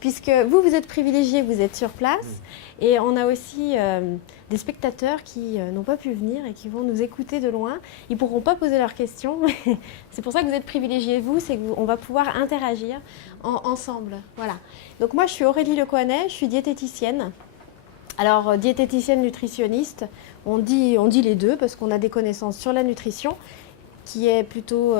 puisque vous êtes privilégiés, vous êtes sur place, et on a aussi des spectateurs qui n'ont pas pu venir et qui vont nous écouter de loin. Ils ne pourront pas poser leurs questions, mais c'est pour ça que vous êtes privilégiés, vous, c'est qu'on va pouvoir interagir ensemble. Voilà. Donc moi, je suis Aurélie Lecoinet, je suis diététicienne. Alors, diététicienne nutritionniste, on dit les deux parce qu'on a des connaissances sur la nutrition, qui est plutôt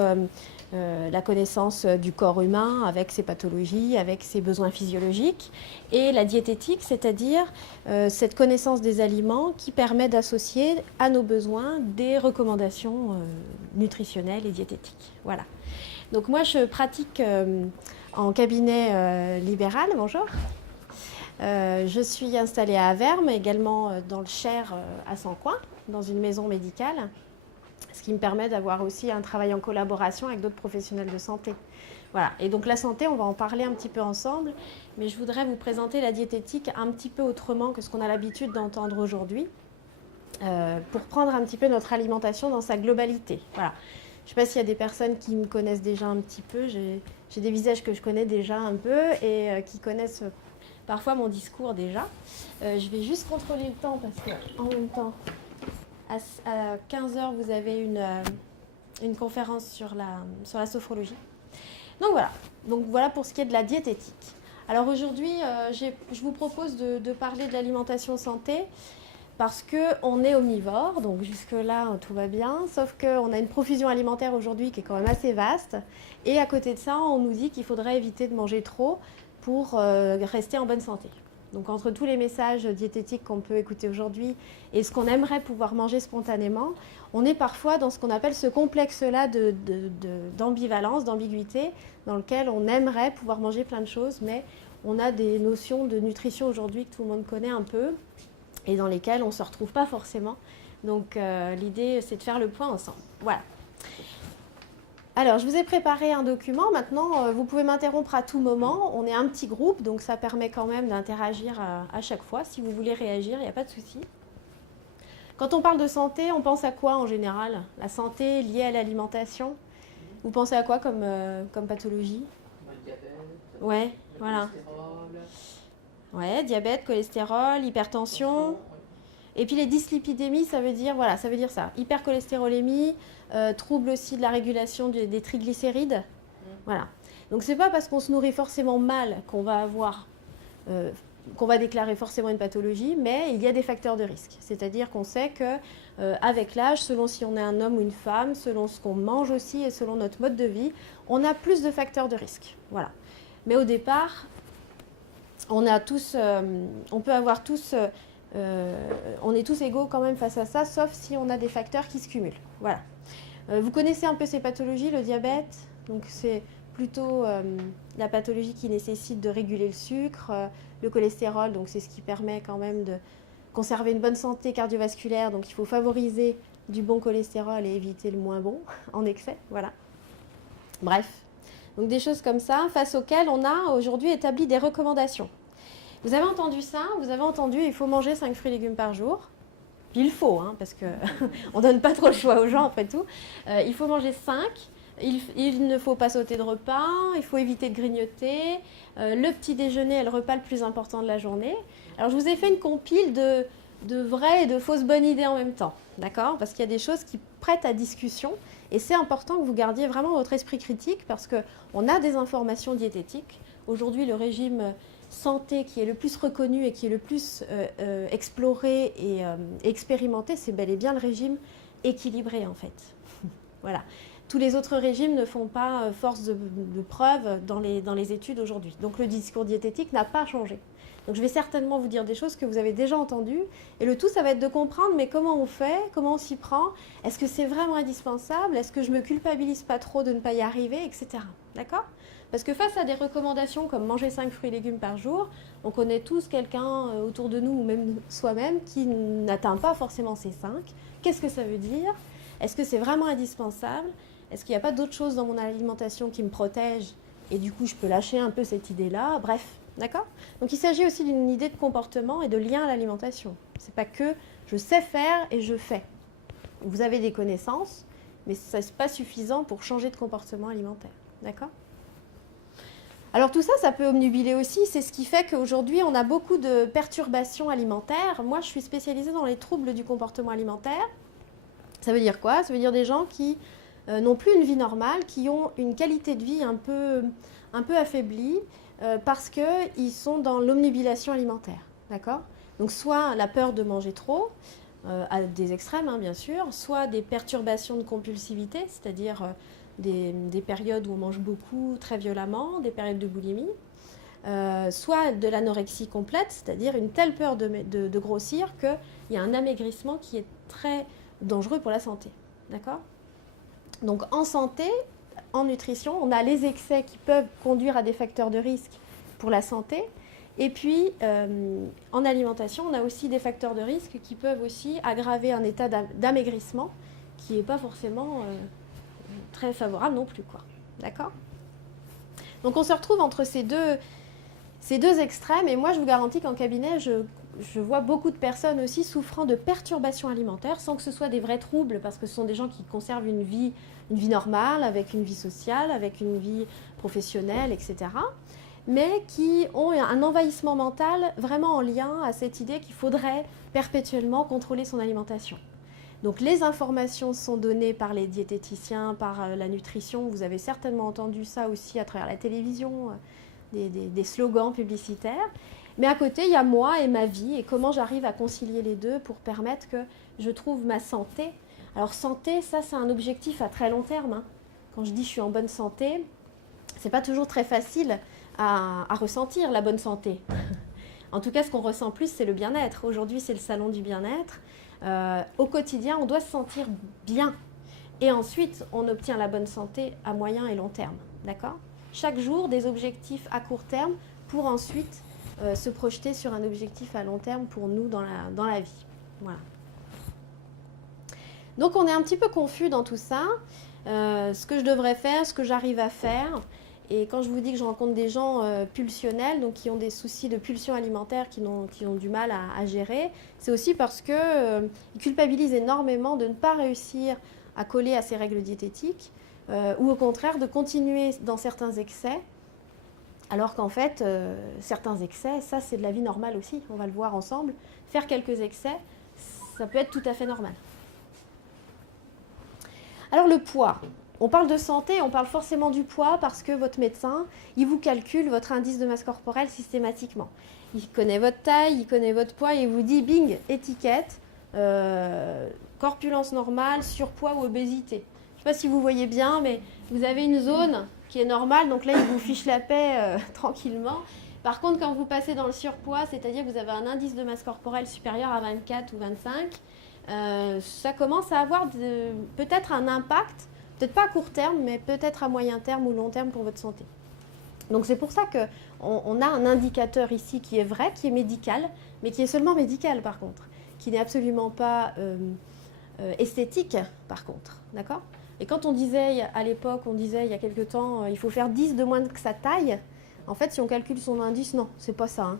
la connaissance du corps humain avec ses pathologies, avec ses besoins physiologiques, et la diététique, c'est-à-dire cette connaissance des aliments qui permet d'associer à nos besoins des recommandations nutritionnelles et diététiques. Voilà. Donc moi, je pratique en cabinet libéral. Bonjour. Je suis installée à Avermes, également dans le Cher à Sancoins, dans une maison médicale, ce qui me permet d'avoir aussi un travail en collaboration avec d'autres professionnels de santé. Voilà. Et donc la santé, on va en parler un petit peu ensemble, mais je voudrais vous présenter la diététique un petit peu autrement que ce qu'on a l'habitude d'entendre aujourd'hui, pour prendre un petit peu notre alimentation dans sa globalité. Voilà. Je ne sais pas s'il y a des personnes qui me connaissent déjà un petit peu, j'ai des visages que je connais déjà un peu et qui connaissent parfois mon discours déjà. Je vais juste contrôler le temps parce qu'en même temps, à 15 h, vous avez une conférence sur la sophrologie. Donc voilà pour ce qui est de la diététique. Alors aujourd'hui, je vous propose de parler de l'alimentation santé parce qu'on est omnivore, donc jusque-là tout va bien, sauf qu'on a une profusion alimentaire aujourd'hui qui est quand même assez vaste. Et à côté de ça, on nous dit qu'il faudrait éviter de manger trop pour rester en bonne santé. Donc entre tous les messages diététiques qu'on peut écouter aujourd'hui et ce qu'on aimerait pouvoir manger spontanément, on est parfois dans ce qu'on appelle ce complexe-là d'ambivalence, d'ambiguïté, dans lequel on aimerait pouvoir manger plein de choses, mais on a des notions de nutrition aujourd'hui que tout le monde connaît un peu et dans lesquelles on ne se retrouve pas forcément. Donc l'idée, c'est de faire le point ensemble. Voilà. Alors, je vous ai préparé un document. Maintenant, vous pouvez m'interrompre à tout moment. On est un petit groupe, donc ça permet quand même d'interagir à chaque fois. Si vous voulez réagir, il n'y a pas de souci. Quand on parle de santé, on pense à quoi en général? La santé liée à l'alimentation? Vous pensez à quoi comme pathologie? Le diabète, Ouais, le voilà. cholestérol, Ouais, diabète, cholestérol, hypertension. Et puis les dyslipidémies, ça veut dire ça. Hypercholestérolémie, trouble aussi de la régulation des triglycérides. Voilà. Donc c'est pas parce qu'on se nourrit forcément mal qu'on va déclarer forcément une pathologie, mais il y a des facteurs de risque. C'est-à-dire qu'on sait que avec l'âge, selon si on est un homme ou une femme, selon ce qu'on mange aussi et selon notre mode de vie, on a plus de facteurs de risque. Voilà. Mais au départ, on peut avoir tous on est tous égaux quand même face à ça, sauf si on a des facteurs qui se cumulent. Voilà. Vous connaissez un peu ces pathologies, le diabète, donc c'est plutôt la pathologie qui nécessite de réguler le sucre, le cholestérol, donc c'est ce qui permet quand même de conserver une bonne santé cardiovasculaire, donc il faut favoriser du bon cholestérol et éviter le moins bon en excès, voilà. Bref, donc des choses comme ça, face auxquelles on a aujourd'hui établi des recommandations. Vous avez entendu ça? Vous avez entendu, il faut manger 5 fruits et légumes par jour. Puis il faut, parce qu'on ne donne pas trop le choix aux gens après tout. Il faut manger 5. Il ne faut pas sauter de repas. Il faut éviter de grignoter. Le petit déjeuner est le repas le plus important de la journée. Alors je vous ai fait une compile de vraies et de fausses bonnes idées en même temps. D'accord? Parce qu'il y a des choses qui prêtent à discussion. Et c'est important que vous gardiez vraiment votre esprit critique parce qu'on a des informations diététiques. Aujourd'hui, le régime santé qui est le plus reconnu et qui est le plus exploré et expérimenté, c'est bel et bien le régime équilibré en fait. Voilà. Tous les autres régimes ne font pas force de preuve dans les études aujourd'hui. Donc le discours diététique n'a pas changé. Donc je vais certainement vous dire des choses que vous avez déjà entendues. Et le tout, ça va être de comprendre, mais comment on fait, comment on s'y prend, est-ce que c'est vraiment indispensable, est-ce que je me culpabilise pas trop de ne pas y arriver, etc. D'accord ? Parce que face à des recommandations comme manger 5 fruits et légumes par jour, on connaît tous quelqu'un autour de nous ou même soi-même qui n'atteint pas forcément ces 5. Qu'est-ce que ça veut dire? Est-ce que c'est vraiment indispensable? Est-ce qu'il n'y a pas d'autres choses dans mon alimentation qui me protègent et du coup je peux lâcher un peu cette idée-là? Bref, d'accord? Donc il s'agit aussi d'une idée de comportement et de lien à l'alimentation. C'est pas que je sais faire et je fais. Vous avez des connaissances, mais ce n'est pas suffisant pour changer de comportement alimentaire. D'accord? Alors tout ça, ça peut obnubiler aussi. C'est ce qui fait qu'aujourd'hui, on a beaucoup de perturbations alimentaires. Moi, je suis spécialisée dans les troubles du comportement alimentaire. Ça veut dire quoi? Ça veut dire des gens qui n'ont plus une vie normale, qui ont une qualité de vie un peu affaiblie parce qu'ils sont dans l'omnubilation alimentaire. D'accord? Donc soit la peur de manger trop, à des extrêmes hein, bien sûr, soit des perturbations de compulsivité, c'est-à-dire des périodes où on mange beaucoup très violemment, des périodes de boulimie, soit de l'anorexie complète, c'est-à-dire une telle peur de grossir qu'il y a un amaigrissement qui est très dangereux pour la santé. D'accord? Donc en santé, en nutrition, on a les excès qui peuvent conduire à des facteurs de risque pour la santé. Et puis, en alimentation, on a aussi des facteurs de risque qui peuvent aussi aggraver un état d'amaigrissement qui n'est pas forcément très favorable non plus, quoi. D'accord? Donc, on se retrouve entre ces deux extrêmes. Et moi, je vous garantis qu'en cabinet, je vois beaucoup de personnes aussi souffrant de perturbations alimentaires, sans que ce soit des vrais troubles, parce que ce sont des gens qui conservent une vie normale, avec une vie sociale, avec une vie professionnelle, etc., mais qui ont un envahissement mental vraiment en lien à cette idée qu'il faudrait perpétuellement contrôler son alimentation. Donc les informations sont données par les diététiciens, par la nutrition. Vous avez certainement entendu ça aussi à travers la télévision, des slogans publicitaires. Mais à côté, il y a moi et ma vie et comment j'arrive à concilier les deux pour permettre que je trouve ma santé. Alors santé, ça c'est un objectif à très long terme. Hein. Quand je dis je suis en bonne santé, c'est pas toujours très facile à ressentir la bonne santé. En tout cas, ce qu'on ressent plus, c'est le bien-être. Aujourd'hui, c'est le salon du bien-être. Au quotidien, on doit se sentir bien. Et ensuite, on obtient la bonne santé à moyen et long terme. D'accord ? Chaque jour, des objectifs à court terme pour ensuite se projeter sur un objectif à long terme pour nous dans la vie. Voilà. Donc, on est un petit peu confus dans tout ça. Ce que je devrais faire, ce que j'arrive à faire. Et quand je vous dis que je rencontre des gens pulsionnels, donc qui ont des soucis de pulsion alimentaire, qui ont du mal à gérer, c'est aussi parce qu'ils culpabilisent énormément de ne pas réussir à coller à ces règles diététiques, ou au contraire de continuer dans certains excès, alors qu'en fait, certains excès, ça c'est de la vie normale aussi, on va le voir ensemble. Faire quelques excès, ça peut être tout à fait normal. Alors le poids. On parle de santé, on parle forcément du poids parce que votre médecin, il vous calcule votre indice de masse corporelle systématiquement. Il connaît votre taille, il connaît votre poids et il vous dit bing, étiquette, corpulence normale, surpoids ou obésité. Je ne sais pas si vous voyez bien, mais vous avez une zone qui est normale, donc là il vous fiche la paix tranquillement. Par contre, quand vous passez dans le surpoids, c'est-à-dire que vous avez un indice de masse corporelle supérieur à 24 ou 25, ça commence à avoir peut-être un impact. Peut-être pas à court terme, mais peut-être à moyen terme ou long terme pour votre santé. Donc c'est pour ça qu'on a un indicateur ici qui est vrai, qui est médical, mais qui est seulement médical par contre, qui n'est absolument pas esthétique par contre. D'accord ? Et quand on disait à l'époque, on disait il y a quelque temps, il faut faire 10 de moins que sa taille, en fait si on calcule son indice, non, c'est pas ça. Hein.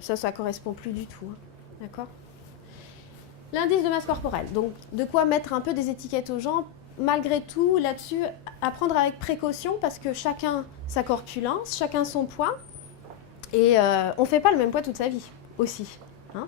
Ça ne correspond plus du tout. Hein. D'accord ? L'indice de masse corporelle. Donc de quoi mettre un peu des étiquettes aux gens. Malgré tout, là-dessus, à prendre avec précaution parce que chacun sa corpulence, chacun son poids. Et on ne fait pas le même poids toute sa vie aussi. Hein.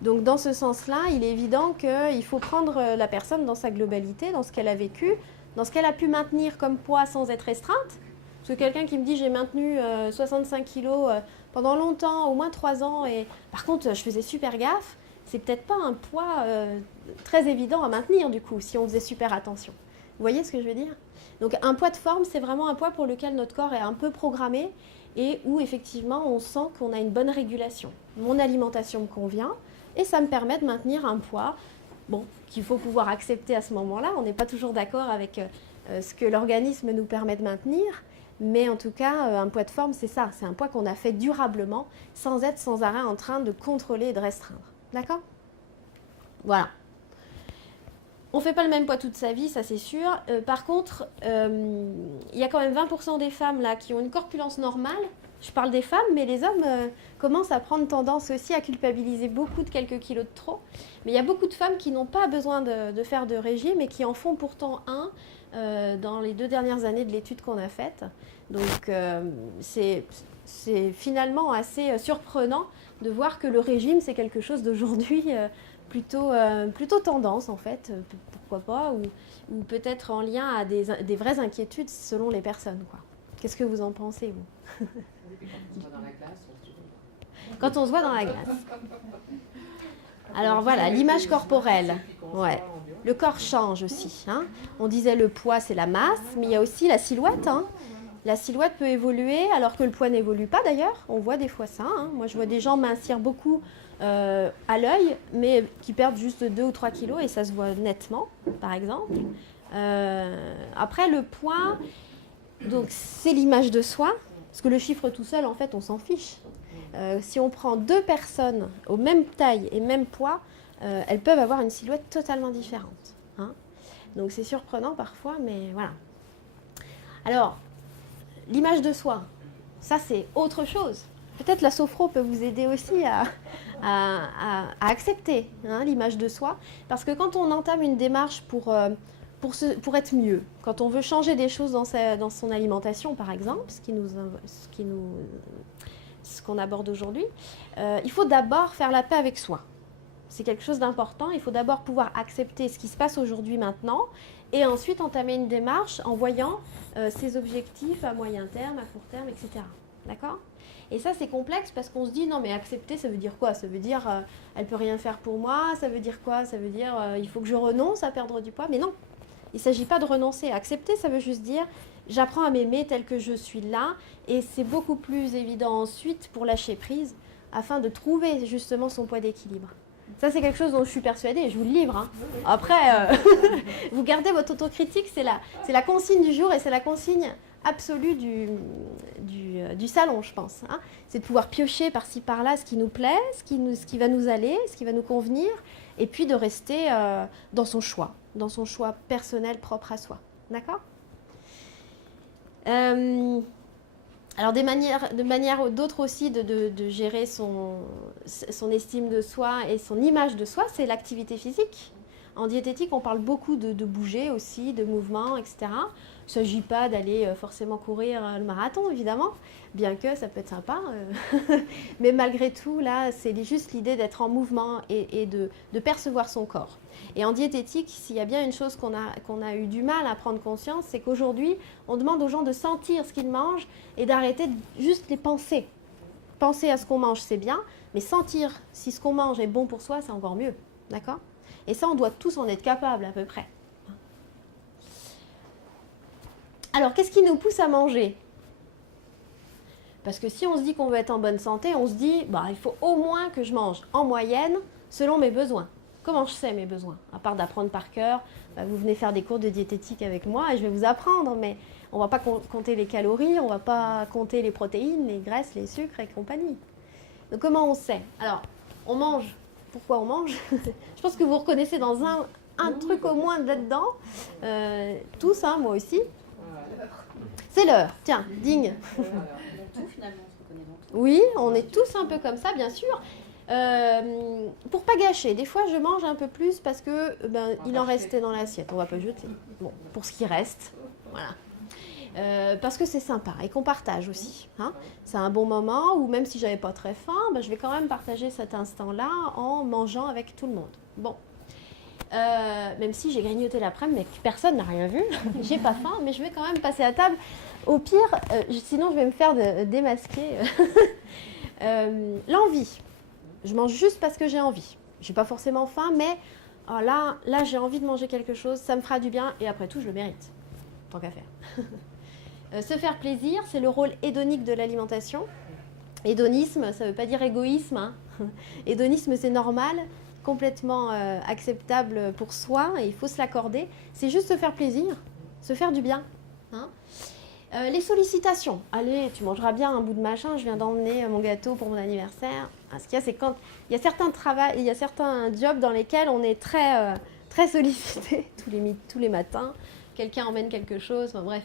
Donc dans ce sens-là, il est évident qu'il faut prendre la personne dans sa globalité, dans ce qu'elle a vécu, dans ce qu'elle a pu maintenir comme poids sans être restreinte. Parce que quelqu'un qui me dit j'ai maintenu 65 kilos pendant longtemps, au moins 3 ans, et par contre je faisais super gaffe, c'est peut-être pas un poids très évident à maintenir du coup, si on faisait super attention. Vous voyez ce que je veux dire ? Donc un poids de forme, c'est vraiment un poids pour lequel notre corps est un peu programmé et où effectivement on sent qu'on a une bonne régulation. Mon alimentation me convient et ça me permet de maintenir un poids qu'il faut pouvoir accepter à ce moment-là. On n'est pas toujours d'accord avec ce que l'organisme nous permet de maintenir, mais en tout cas, un poids de forme, c'est ça. C'est un poids qu'on a fait durablement sans être sans arrêt en train de contrôler et de restreindre. D'accord ? Voilà. On ne fait pas le même poids toute sa vie, ça c'est sûr. Par contre, il y a quand même 20% des femmes là, qui ont une corpulence normale. Je parle des femmes, mais les hommes commencent à prendre tendance aussi à culpabiliser beaucoup de quelques kilos de trop. Mais il y a beaucoup de femmes qui n'ont pas besoin de faire de régime et qui en font pourtant un dans les 2 dernières années de l'étude qu'on a faite. Donc c'est finalement assez surprenant de voir que le régime, c'est quelque chose d'aujourd'hui plutôt tendance en fait, pourquoi pas, ou peut-être en lien à des vraies inquiétudes selon les personnes, quoi. Qu'est-ce que vous en pensez, vous? Quand on se voit dans la glace. Alors voilà, l'image corporelle. Ouais. Le corps change aussi. Hein. On disait le poids, c'est la masse, mais il y a aussi la silhouette. Hein. La silhouette peut évoluer alors que le poids n'évolue pas d'ailleurs. On voit des fois ça. Hein. Moi, je vois des gens mincir beaucoup à l'œil, mais qui perdent juste 2 ou 3 kilos et ça se voit nettement, par exemple. Après, le poids, donc c'est l'image de soi, parce que le chiffre tout seul, en fait, on s'en fiche. Si on prend 2 personnes aux mêmes tailles et même poids, elles peuvent avoir une silhouette totalement différente. Hein. Donc c'est surprenant parfois, mais voilà. Alors, l'image de soi, ça c'est autre chose. Peut-être la sophro peut vous aider aussi à accepter hein, l'image de soi, parce que quand on entame une démarche pour être mieux, quand on veut changer des choses dans son alimentation par exemple, ce qu'on aborde aujourd'hui, il faut d'abord faire la paix avec soi. C'est quelque chose d'important. Il faut d'abord pouvoir accepter ce qui se passe aujourd'hui, maintenant, et ensuite entamer une démarche en voyant ses objectifs à moyen terme, à court terme, etc. D'accord ? Et ça, c'est complexe parce qu'on se dit, non mais accepter, ça veut dire quoi ? Ça veut dire, elle ne peut rien faire pour moi, ça veut dire quoi ? Ça veut dire, il faut que je renonce à perdre du poids. Mais non, il ne s'agit pas de renoncer. Accepter, ça veut juste dire, j'apprends à m'aimer tel que je suis là, et c'est beaucoup plus évident ensuite pour lâcher prise, afin de trouver justement son poids d'équilibre. Ça, c'est quelque chose dont je suis persuadée, et je vous le livre. Hein. Après, vous gardez votre autocritique, c'est la consigne du jour, et c'est la consigne absolue du salon, je pense. Hein. C'est de pouvoir piocher par-ci, par-là ce qui nous plaît, ce qui va nous aller, ce qui va nous convenir, et puis de rester dans son choix personnel propre à soi. D'accord ? Alors, de manière d'autres aussi de gérer son estime de soi et son image de soi, c'est l'activité physique. En diététique, on parle beaucoup de bouger aussi, de mouvement, etc. Il ne s'agit pas d'aller forcément courir le marathon, évidemment, bien que ça peut être sympa. Mais malgré tout, là, c'est juste l'idée d'être en mouvement et de percevoir son corps. Et en diététique, s'il y a bien une chose qu'on a eu du mal à prendre conscience, c'est qu'aujourd'hui, on demande aux gens de sentir ce qu'ils mangent et d'arrêter de juste les penser. Penser à ce qu'on mange, c'est bien, mais sentir si ce qu'on mange est bon pour soi, c'est encore mieux. D'accord ? Et ça, on doit tous en être capables à peu près. Alors, qu'est-ce qui nous pousse à manger ? Parce que si on se dit qu'on veut être en bonne santé, on se dit, il faut au moins que je mange en moyenne selon mes besoins. Comment je sais mes besoins ? À part d'apprendre par cœur, vous venez faire des cours de diététique avec moi et je vais vous apprendre, mais on ne va pas compter les calories, on ne va pas compter les protéines, les graisses, les sucres et compagnie. Donc comment on sait ? Alors, on mange. Pourquoi on mange ? Je pense que vous reconnaissez dans un truc au moins là-dedans. Tous, hein, moi aussi. C'est l'heure. Tiens, digne. Oui, on est tous un peu comme ça, bien sûr. Pour pas gâcher, des fois je mange un peu plus parce que il en restait dans l'assiette. On va pas jeter. Bon, pour ce qui reste, voilà. Parce que c'est sympa et qu'on partage aussi. Hein. C'est un bon moment où même si j'avais pas très faim, je vais quand même partager cet instant-là en mangeant avec tout le monde. Bon. Même si j'ai grignoté l'après-midi, mais que personne n'a rien vu, j'ai pas faim, mais je vais quand même passer à table. Au pire, sinon je vais me faire démasquer. L'envie. Je mange juste parce que j'ai envie. J'ai pas forcément faim, mais là j'ai envie de manger quelque chose, ça me fera du bien, et après tout, je le mérite. Tant qu'à faire. Se faire plaisir, c'est le rôle hédonique de l'alimentation. Hédonisme, ça veut pas dire égoïsme. Hein. Hédonisme, c'est normal, complètement acceptable pour soi, et il faut se l'accorder. C'est juste se faire plaisir, se faire du bien. Hein. Les sollicitations. Allez, tu mangeras bien un bout de machin, je viens d'emmener mon gâteau pour mon anniversaire. Ce qu'il y a, c'est quand il y a certains jobs dans lesquels on est très, très sollicité tous les matins. Quelqu'un emmène quelque chose, bref.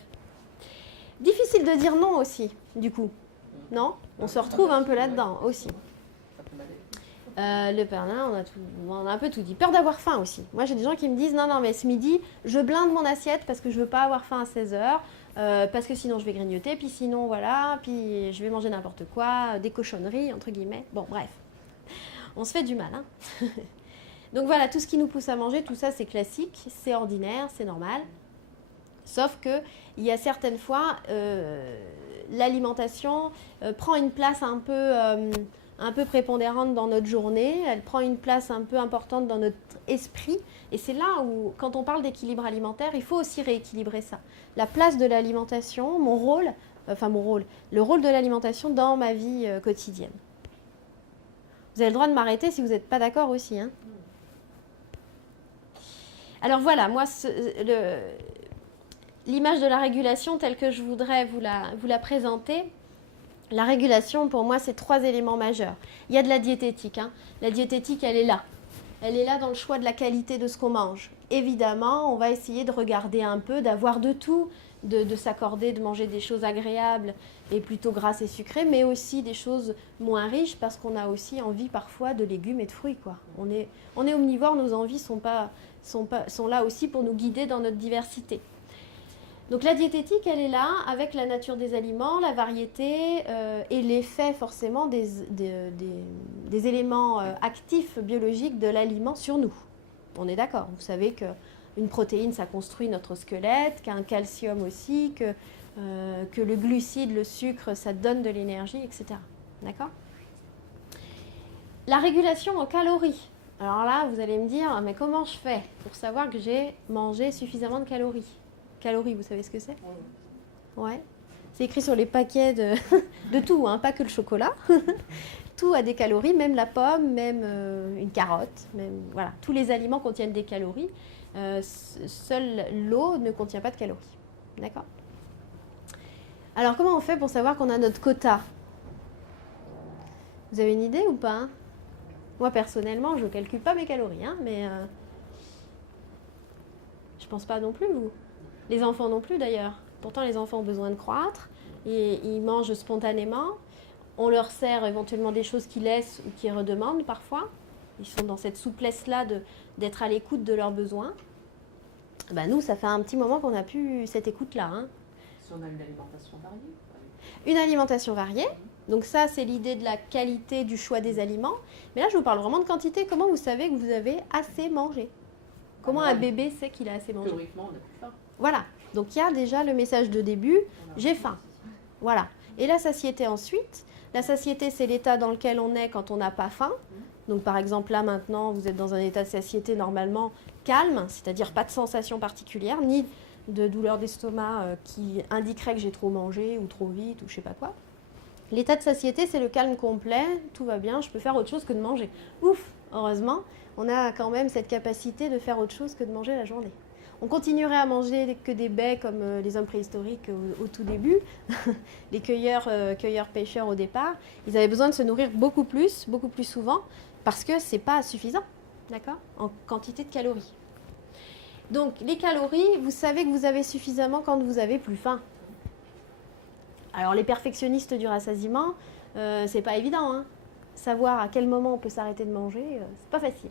Difficile de dire non aussi, du coup. Non ? On se retrouve un peu là-dedans aussi. Le burn-out, on a un peu tout dit. Peur d'avoir faim aussi. Moi, j'ai des gens qui me disent, non, non, mais ce midi, je blinde mon assiette parce que je veux pas avoir faim à 16 heures, parce que sinon je vais grignoter, puis sinon, voilà, puis je vais manger n'importe quoi, des cochonneries, entre guillemets. Bon, bref, on se fait du mal, hein. Donc voilà, tout ce qui nous pousse à manger, tout ça, c'est classique, c'est ordinaire, c'est normal. Sauf qu'il y a certaines fois, l'alimentation prend une place un peu prépondérante dans notre journée, elle prend une place un peu importante dans notre esprit. Et c'est là où, quand on parle d'équilibre alimentaire, il faut aussi rééquilibrer ça. La place de l'alimentation, le rôle de l'alimentation dans ma vie quotidienne. Vous avez le droit de m'arrêter si vous n'êtes pas d'accord aussi, hein. Alors voilà, moi, l'image de la régulation telle que je voudrais vous la présenter, la régulation, pour moi, c'est 3 éléments majeurs. Il y a de la diététique, hein. La diététique, elle est là. Elle est là dans le choix de la qualité de ce qu'on mange. Évidemment, on va essayer de regarder un peu, d'avoir de tout, de s'accorder, de manger des choses agréables et plutôt grasses et sucrées, mais aussi des choses moins riches parce qu'on a aussi envie parfois de légumes et de fruits, quoi. On est omnivore, nos envies sont là aussi pour nous guider dans notre diversité. Donc la diététique, elle est là avec la nature des aliments, la variété et l'effet forcément des éléments actifs biologiques de l'aliment sur nous. On est d'accord, vous savez qu'une protéine, ça construit notre squelette, qu'un calcium aussi, que le glucide, le sucre, ça donne de l'énergie, etc. D'accord ? La régulation en calories. Alors là, vous allez me dire, mais comment je fais pour savoir que j'ai mangé suffisamment de calories ? Calories, vous savez ce que c'est ? Ouais. C'est écrit sur les paquets de tout, hein, pas que le chocolat. Tout a des calories, même la pomme, même une carotte, même voilà. Tous les aliments contiennent des calories. Seule l'eau ne contient pas de calories. D'accord ? Alors, comment on fait pour savoir qu'on a notre quota ? Vous avez une idée ou pas ? Moi, personnellement, je ne calcule pas mes calories, hein, mais je ne pense pas non plus, vous. Les enfants non plus d'ailleurs. Pourtant, les enfants ont besoin de croître et ils mangent spontanément. On leur sert éventuellement des choses qu'ils laissent ou qu'ils redemandent parfois. Ils sont dans cette souplesse-là d'être à l'écoute de leurs besoins. Ben nous, ça fait un petit moment qu'on n'a plus cette écoute-là. Hein. Si on a une alimentation variée. Une alimentation variée. Donc ça, c'est l'idée de la qualité du choix des aliments. Mais là, je vous parle vraiment de quantité. Comment vous savez que vous avez assez mangé ? Comment un bébé sait qu'il a assez mangé ? Théoriquement, on n'a plus faim. Voilà, donc il y a déjà le message de début, j'ai faim. Voilà. Et la satiété ensuite. La satiété, c'est l'état dans lequel on est quand on n'a pas faim. Donc par exemple, là maintenant, vous êtes dans un état de satiété normalement calme, c'est-à-dire pas de sensation particulière, ni de douleur d'estomac qui indiquerait que j'ai trop mangé ou trop vite ou je sais pas quoi. L'état de satiété, c'est le calme complet, tout va bien, je peux faire autre chose que de manger. Ouf, heureusement, on a quand même cette capacité de faire autre chose que de manger la journée. On continuerait à manger que des baies comme les hommes préhistoriques au tout début, les cueilleurs-pêcheurs au départ. Ils avaient besoin de se nourrir beaucoup plus souvent, parce que ce n'est pas suffisant, d'accord, en quantité de calories. Donc les calories, vous savez que vous avez suffisamment quand vous avez plus faim. Alors les perfectionnistes du rassasiement, c'est pas évident, hein. Savoir à quel moment on peut s'arrêter de manger, c'est pas facile.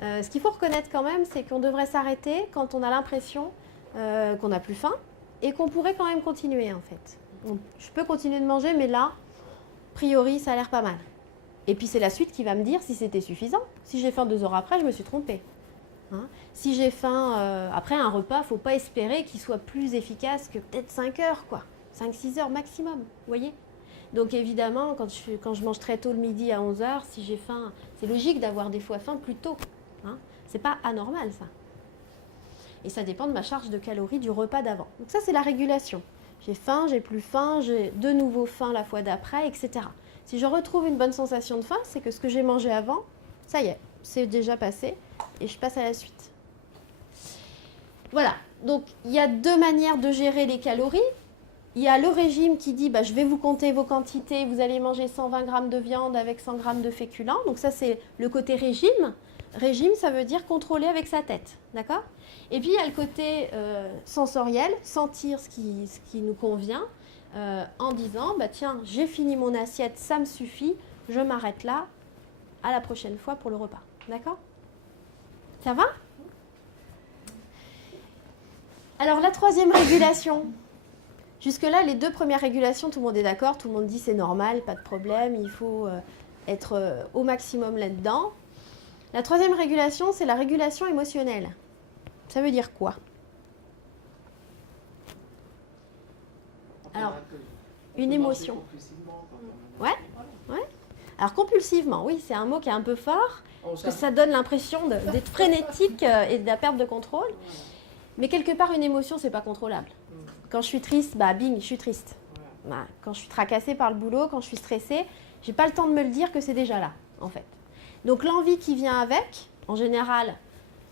Ce qu'il faut reconnaître quand même, c'est qu'on devrait s'arrêter quand on a l'impression qu'on n'a plus faim et qu'on pourrait quand même continuer en fait. Je peux continuer de manger, mais là, a priori, ça a l'air pas mal. Et puis c'est la suite qui va me dire si c'était suffisant. Si j'ai faim 2 heures après, je me suis trompée. Hein, si j'ai faim après un repas, il ne faut pas espérer qu'il soit plus efficace que peut-être 5 heures, quoi. 5-6 heures maximum, vous voyez ? Donc évidemment, quand je mange très tôt le midi à 11 heures, si j'ai faim, c'est logique d'avoir des fois faim plus tôt. Hein, c'est pas anormal ça. Et ça dépend de ma charge de calories du repas d'avant. Donc ça, c'est la régulation. J'ai faim, j'ai plus faim, j'ai de nouveau faim la fois d'après, etc. Si je retrouve une bonne sensation de faim, c'est que ce que j'ai mangé avant, ça y est, c'est déjà passé et je passe à la suite. Voilà, donc il y a 2 manières de gérer les calories. Il y a le régime qui dit je vais vous compter vos quantités, vous allez manger 120 grammes de viande avec 100 grammes de féculents. Donc ça, c'est le côté régime. Régime, ça veut dire contrôler avec sa tête, d'accord ? Et puis il y a le côté sensoriel, sentir ce qui nous convient, en disant tiens, j'ai fini mon assiette, ça me suffit, je m'arrête là, à la prochaine fois pour le repas. D'accord? Ça va? Alors la troisième régulation. Jusque-là, les deux premières régulations, tout le monde est d'accord, tout le monde dit c'est normal, pas de problème, il faut être au maximum là-dedans. La troisième régulation, c'est la régulation émotionnelle. Ça veut dire quoi? Alors, une émotion. Ouais, ouais. Alors compulsivement, oui, c'est un mot qui est un peu fort, parce que ça donne l'impression d'être frénétique et de la perte de contrôle. Mais quelque part, une émotion, c'est pas contrôlable. Quand je suis triste, bah bing, je suis triste. Bah, quand je suis tracassée par le boulot, quand je suis stressée, j'ai pas le temps de me le dire que c'est déjà là, en fait. Donc l'envie qui vient avec, en général,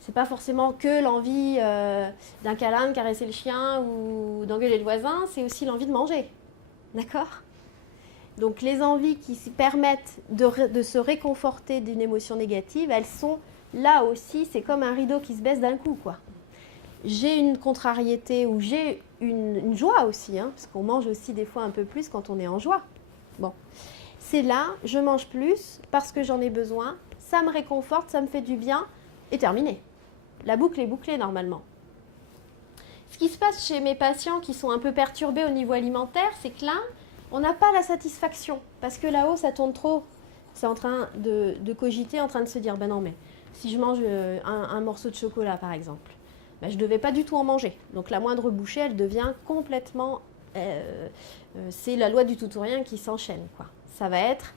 c'est pas forcément que l'envie d'un câlin, de caresser le chien ou d'engueuler le voisin, c'est aussi l'envie de manger. D'accord? Donc les envies qui permettent de se réconforter d'une émotion négative, elles sont là aussi, c'est comme un rideau qui se baisse d'un coup, quoi. J'ai une contrariété ou j'ai une joie aussi, hein, parce qu'on mange aussi des fois un peu plus quand on est en joie. Bon, c'est là, je mange plus parce que j'en ai besoin, ça me réconforte, ça me fait du bien, et terminé. La boucle est bouclée normalement. Ce qui se passe chez mes patients qui sont un peu perturbés au niveau alimentaire, c'est que là, on n'a pas la satisfaction, parce que là-haut, ça tourne trop. C'est en train de cogiter, en train de se dire, ben non, mais si je mange un morceau de chocolat, par exemple, ben, je ne devais pas du tout en manger. Donc la moindre bouchée, elle devient complètement... c'est la loi du tout ou rien qui s'enchaîne, quoi. Ça va être,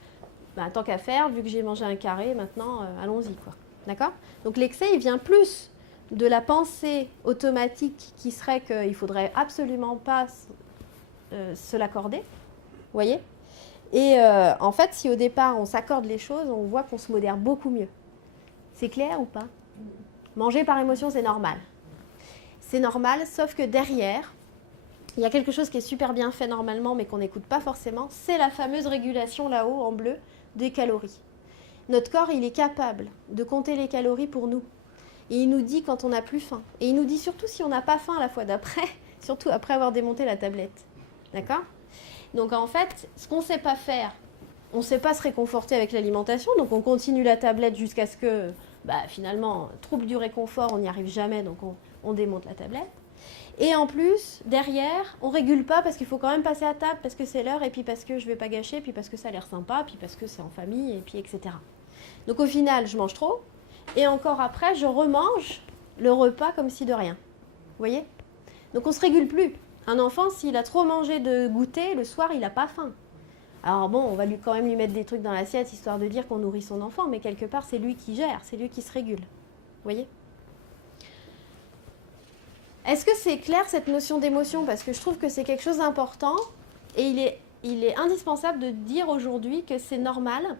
ben, tant qu'à faire, vu que j'ai mangé un carré, maintenant, allons-y, quoi. D'accord? Donc l'excès, il vient plus de la pensée automatique qui serait qu'il ne faudrait absolument pas se l'accorder. Vous voyez? Et en fait, si au départ, on s'accorde les choses, on voit qu'on se modère beaucoup mieux. C'est clair ou pas? Manger par émotion, c'est normal. C'est normal, sauf que derrière, il y a quelque chose qui est super bien fait normalement, mais qu'on n'écoute pas forcément, c'est la fameuse régulation là-haut, en bleu, des calories. Notre corps, il est capable de compter les calories pour nous. Et il nous dit quand on n'a plus faim. Et il nous dit surtout si on n'a pas faim la fois d'après, surtout après avoir démonté la tablette. D'accord? Donc en fait, ce qu'on ne sait pas faire, on ne sait pas se réconforter avec l'alimentation, donc on continue la tablette jusqu'à ce que, bah, finalement, trouble du réconfort, on n'y arrive jamais, donc on démonte la tablette. Et en plus, derrière, on ne régule pas parce qu'il faut quand même passer à table, parce que c'est l'heure, et puis parce que je ne vais pas gâcher, puis parce que ça a l'air sympa, puis parce que c'est en famille, et puis etc. Donc au final, je mange trop, et encore après, je remange le repas comme si de rien. Vous voyez? Donc on ne se régule plus. Un enfant, s'il a trop mangé de goûter, le soir, il n'a pas faim. Alors bon, on va quand même lui mettre des trucs dans l'assiette, histoire de dire qu'on nourrit son enfant, mais quelque part, c'est lui qui gère, c'est lui qui se régule. Vous voyez? Est-ce que c'est clair, cette notion d'émotion? Parce que je trouve que c'est quelque chose d'important, et il est indispensable de dire aujourd'hui que c'est normal,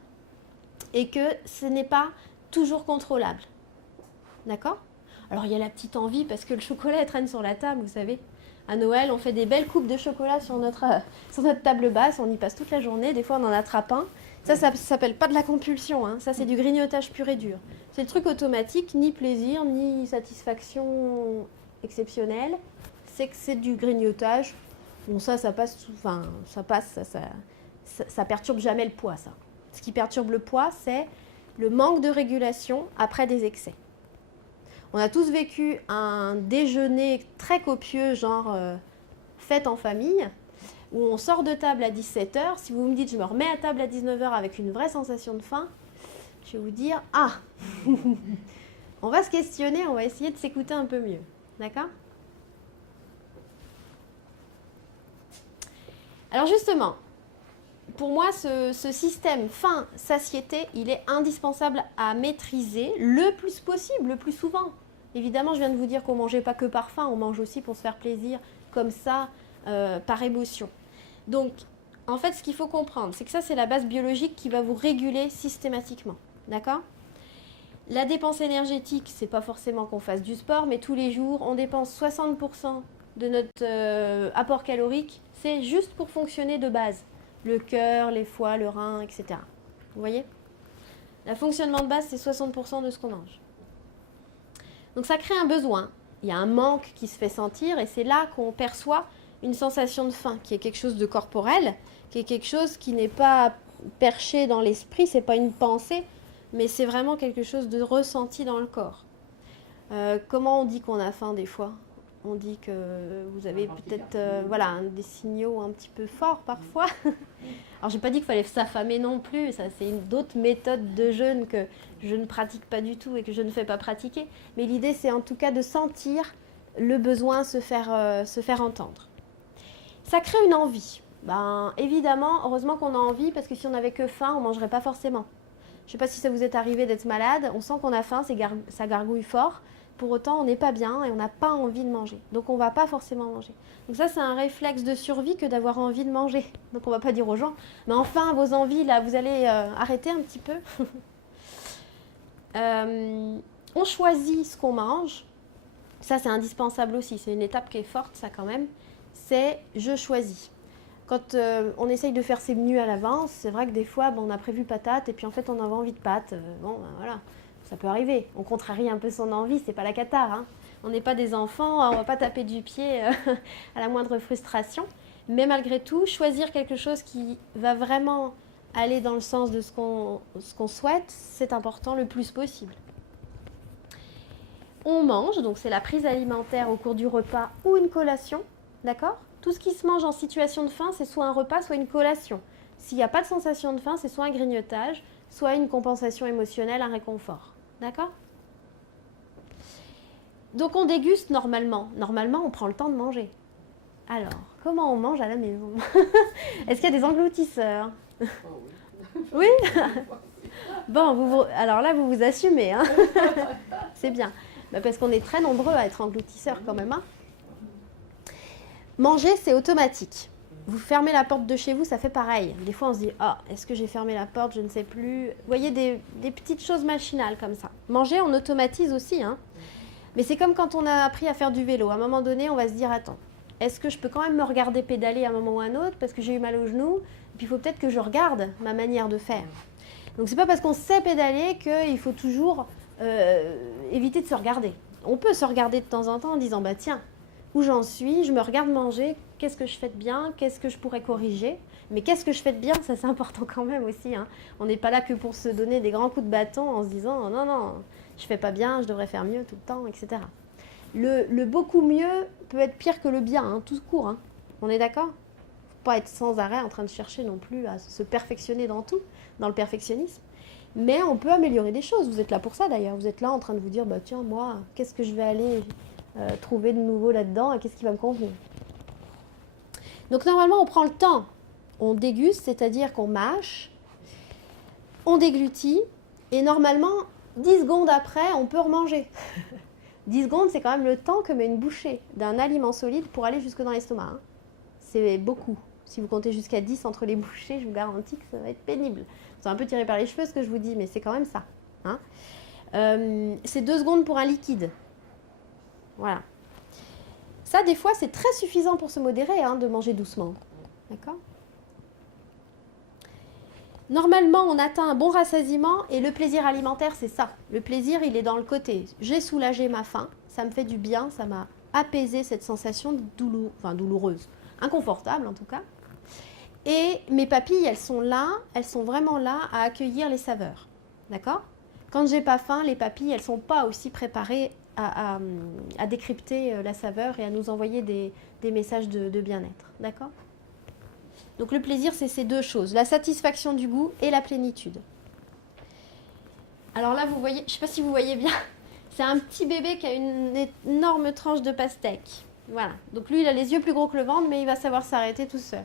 et que ce n'est pas toujours contrôlable. D'accord? Alors il y a la petite envie, parce que le chocolat traîne sur la table, vous savez. À Noël, on fait des belles coupes de chocolat sur notre table basse, on y passe toute la journée, des fois on en attrape un. Ça s'appelle pas de la compulsion, hein. Ça c'est du grignotage pur et dur. C'est le truc automatique, ni plaisir, ni satisfaction exceptionnelle. C'est que c'est du grignotage. Bon, ça passe, enfin, ça perturbe jamais le poids, ça. Ce qui perturbe le poids, c'est le manque de régulation après des excès. On a tous vécu un déjeuner très copieux, genre fête en famille, où on sort de table à 17h. Si vous me dites je me remets à table à 19h avec une vraie sensation de faim, je vais vous dire « Ah !» On va se questionner, on va essayer de s'écouter un peu mieux. D'accord? Alors justement, pour moi, ce système faim-satiété, il est indispensable à maîtriser le plus possible, le plus souvent. Évidemment, je viens de vous dire qu'on ne mangeait pas que par faim, on mange aussi pour se faire plaisir, comme ça, par émotion. Donc, en fait, ce qu'il faut comprendre, c'est que ça, c'est la base biologique qui va vous réguler systématiquement. D'accord? La dépense énergétique, c'est pas forcément qu'on fasse du sport, mais tous les jours, on dépense 60% de notre apport calorique. C'est juste pour fonctionner de base. Le cœur, les foies, le rein, etc. Vous voyez? Le fonctionnement de base, c'est 60% de ce qu'on mange. Donc ça crée un besoin. Il y a un manque qui se fait sentir et c'est là qu'on perçoit une sensation de faim, qui est quelque chose de corporel, qui est quelque chose qui n'est pas perché dans l'esprit, c'est pas une pensée, mais c'est vraiment quelque chose de ressenti dans le corps. Comment on dit qu'on a faim des fois? On dit que vous avez peut-être des signaux un petit peu forts parfois. Alors, j'ai pas dit qu'il fallait s'affamer non plus. Ça, c'est d'autres méthodes de jeûne que je ne pratique pas du tout et que je ne fais pas pratiquer. Mais l'idée, c'est en tout cas de sentir le besoin se faire entendre. Ça crée une envie. Ben, évidemment, heureusement qu'on a envie, parce que si on n'avait que faim, on ne mangerait pas forcément. Je ne sais pas si ça vous est arrivé d'être malade. On sent qu'on a faim, ça gargouille fort. Pour autant, on n'est pas bien et on n'a pas envie de manger. Donc, on ne va pas forcément manger. Donc ça, c'est un réflexe de survie que d'avoir envie de manger. Donc, on ne va pas dire aux gens, mais enfin, vos envies, là, vous allez arrêter un petit peu. On choisit ce qu'on mange. Ça, c'est indispensable aussi. C'est une étape qui est forte, ça, quand même. C'est « je choisis ». Quand on essaye de faire ses menus à l'avance, c'est vrai que des fois, on a prévu patates et puis en fait, on avait envie de pâtes. Voilà. Ça peut arriver. On contrarie un peu son envie, c'est pas la cata. Hein. On n'est pas des enfants, on va pas taper du pied à la moindre frustration. Mais malgré tout, choisir quelque chose qui va vraiment aller dans le sens de ce qu'on souhaite, c'est important le plus possible. On mange, donc c'est la prise alimentaire au cours du repas ou une collation, d'accord ? Tout ce qui se mange en situation de faim, c'est soit un repas, soit une collation. S'il n'y a pas de sensation de faim, c'est soit un grignotage, soit une compensation émotionnelle, un réconfort. D'accord ? Donc on déguste normalement. Normalement, on prend le temps de manger. Alors, comment on mange à la maison ? Est-ce qu'il y a des engloutisseurs ? Oui. Bon, alors là, vous assumez. Hein. C'est bien. Parce qu'on est très nombreux à être engloutisseurs quand même. Hein. Manger, c'est automatique. Vous fermez la porte de chez vous, ça fait pareil. Des fois, on se dit « Ah, est-ce que j'ai fermé la porte ? Je ne sais plus. » Vous voyez, des petites choses machinales comme ça. Manger, on automatise aussi. Hein. Mais c'est comme quand on a appris à faire du vélo. À un moment donné, on va se dire « Attends, est-ce que je peux quand même me regarder pédaler à un moment ou à un autre parce que j'ai eu mal au genou ? Et puis, il faut peut-être que je regarde ma manière de faire. » Donc, c'est pas parce qu'on sait pédaler qu'il faut toujours éviter de se regarder. On peut se regarder de temps en temps en disant « Bah tiens, où j'en suis, je me regarde manger, qu'est-ce que je fais de bien, qu'est-ce que je pourrais corriger. Mais qu'est-ce que je fais de bien, ça c'est important quand même aussi. Hein. On n'est pas là que pour se donner des grands coups de bâton en se disant « Non, je fais pas bien, je devrais faire mieux tout le temps, etc. » Le beaucoup mieux peut être pire que le bien, hein, tout court. Hein. On est d'accord ? Faut pas être sans arrêt en train de chercher non plus à se perfectionner dans tout, dans le perfectionnisme. Mais on peut améliorer des choses. Vous êtes là pour ça d'ailleurs. Vous êtes là en train de vous dire « Bah tiens, moi, qu'est-ce que je vais aller trouver de nouveau là-dedans et qu'est-ce qui va me convenir ?» Donc normalement, on prend le temps. On déguste, c'est-à-dire qu'on mâche, on déglutit, et normalement, 10 secondes après, on peut remanger. 10 secondes, c'est quand même le temps que met une bouchée d'un aliment solide pour aller jusque dans l'estomac. Hein. C'est beaucoup. Si vous comptez jusqu'à 10 entre les bouchées, je vous garantis que ça va être pénible. C'est un peu tiré par les cheveux ce que je vous dis, mais c'est quand même ça. Hein. C'est 2 secondes pour un liquide. Voilà. Ça, des fois, c'est très suffisant pour se modérer, hein, de manger doucement. D'accord ? Normalement, on atteint un bon rassasiement et le plaisir alimentaire, c'est ça. Le plaisir, il est dans le côté. J'ai soulagé ma faim, ça me fait du bien, ça m'a apaisé cette sensation douloureuse, inconfortable en tout cas. Et mes papilles, elles sont vraiment là à accueillir les saveurs. D'accord ? Quand j'ai pas faim, les papilles, elles sont pas aussi préparées à décrypter la saveur et à nous envoyer des messages de bien-être. D'accord ? Donc le plaisir, c'est ces deux choses, la satisfaction du goût et la plénitude. Alors là, vous voyez, je ne sais pas si vous voyez bien, c'est un petit bébé qui a une énorme tranche de pastèque. Voilà, donc lui, il a les yeux plus gros que le ventre, mais il va savoir s'arrêter tout seul.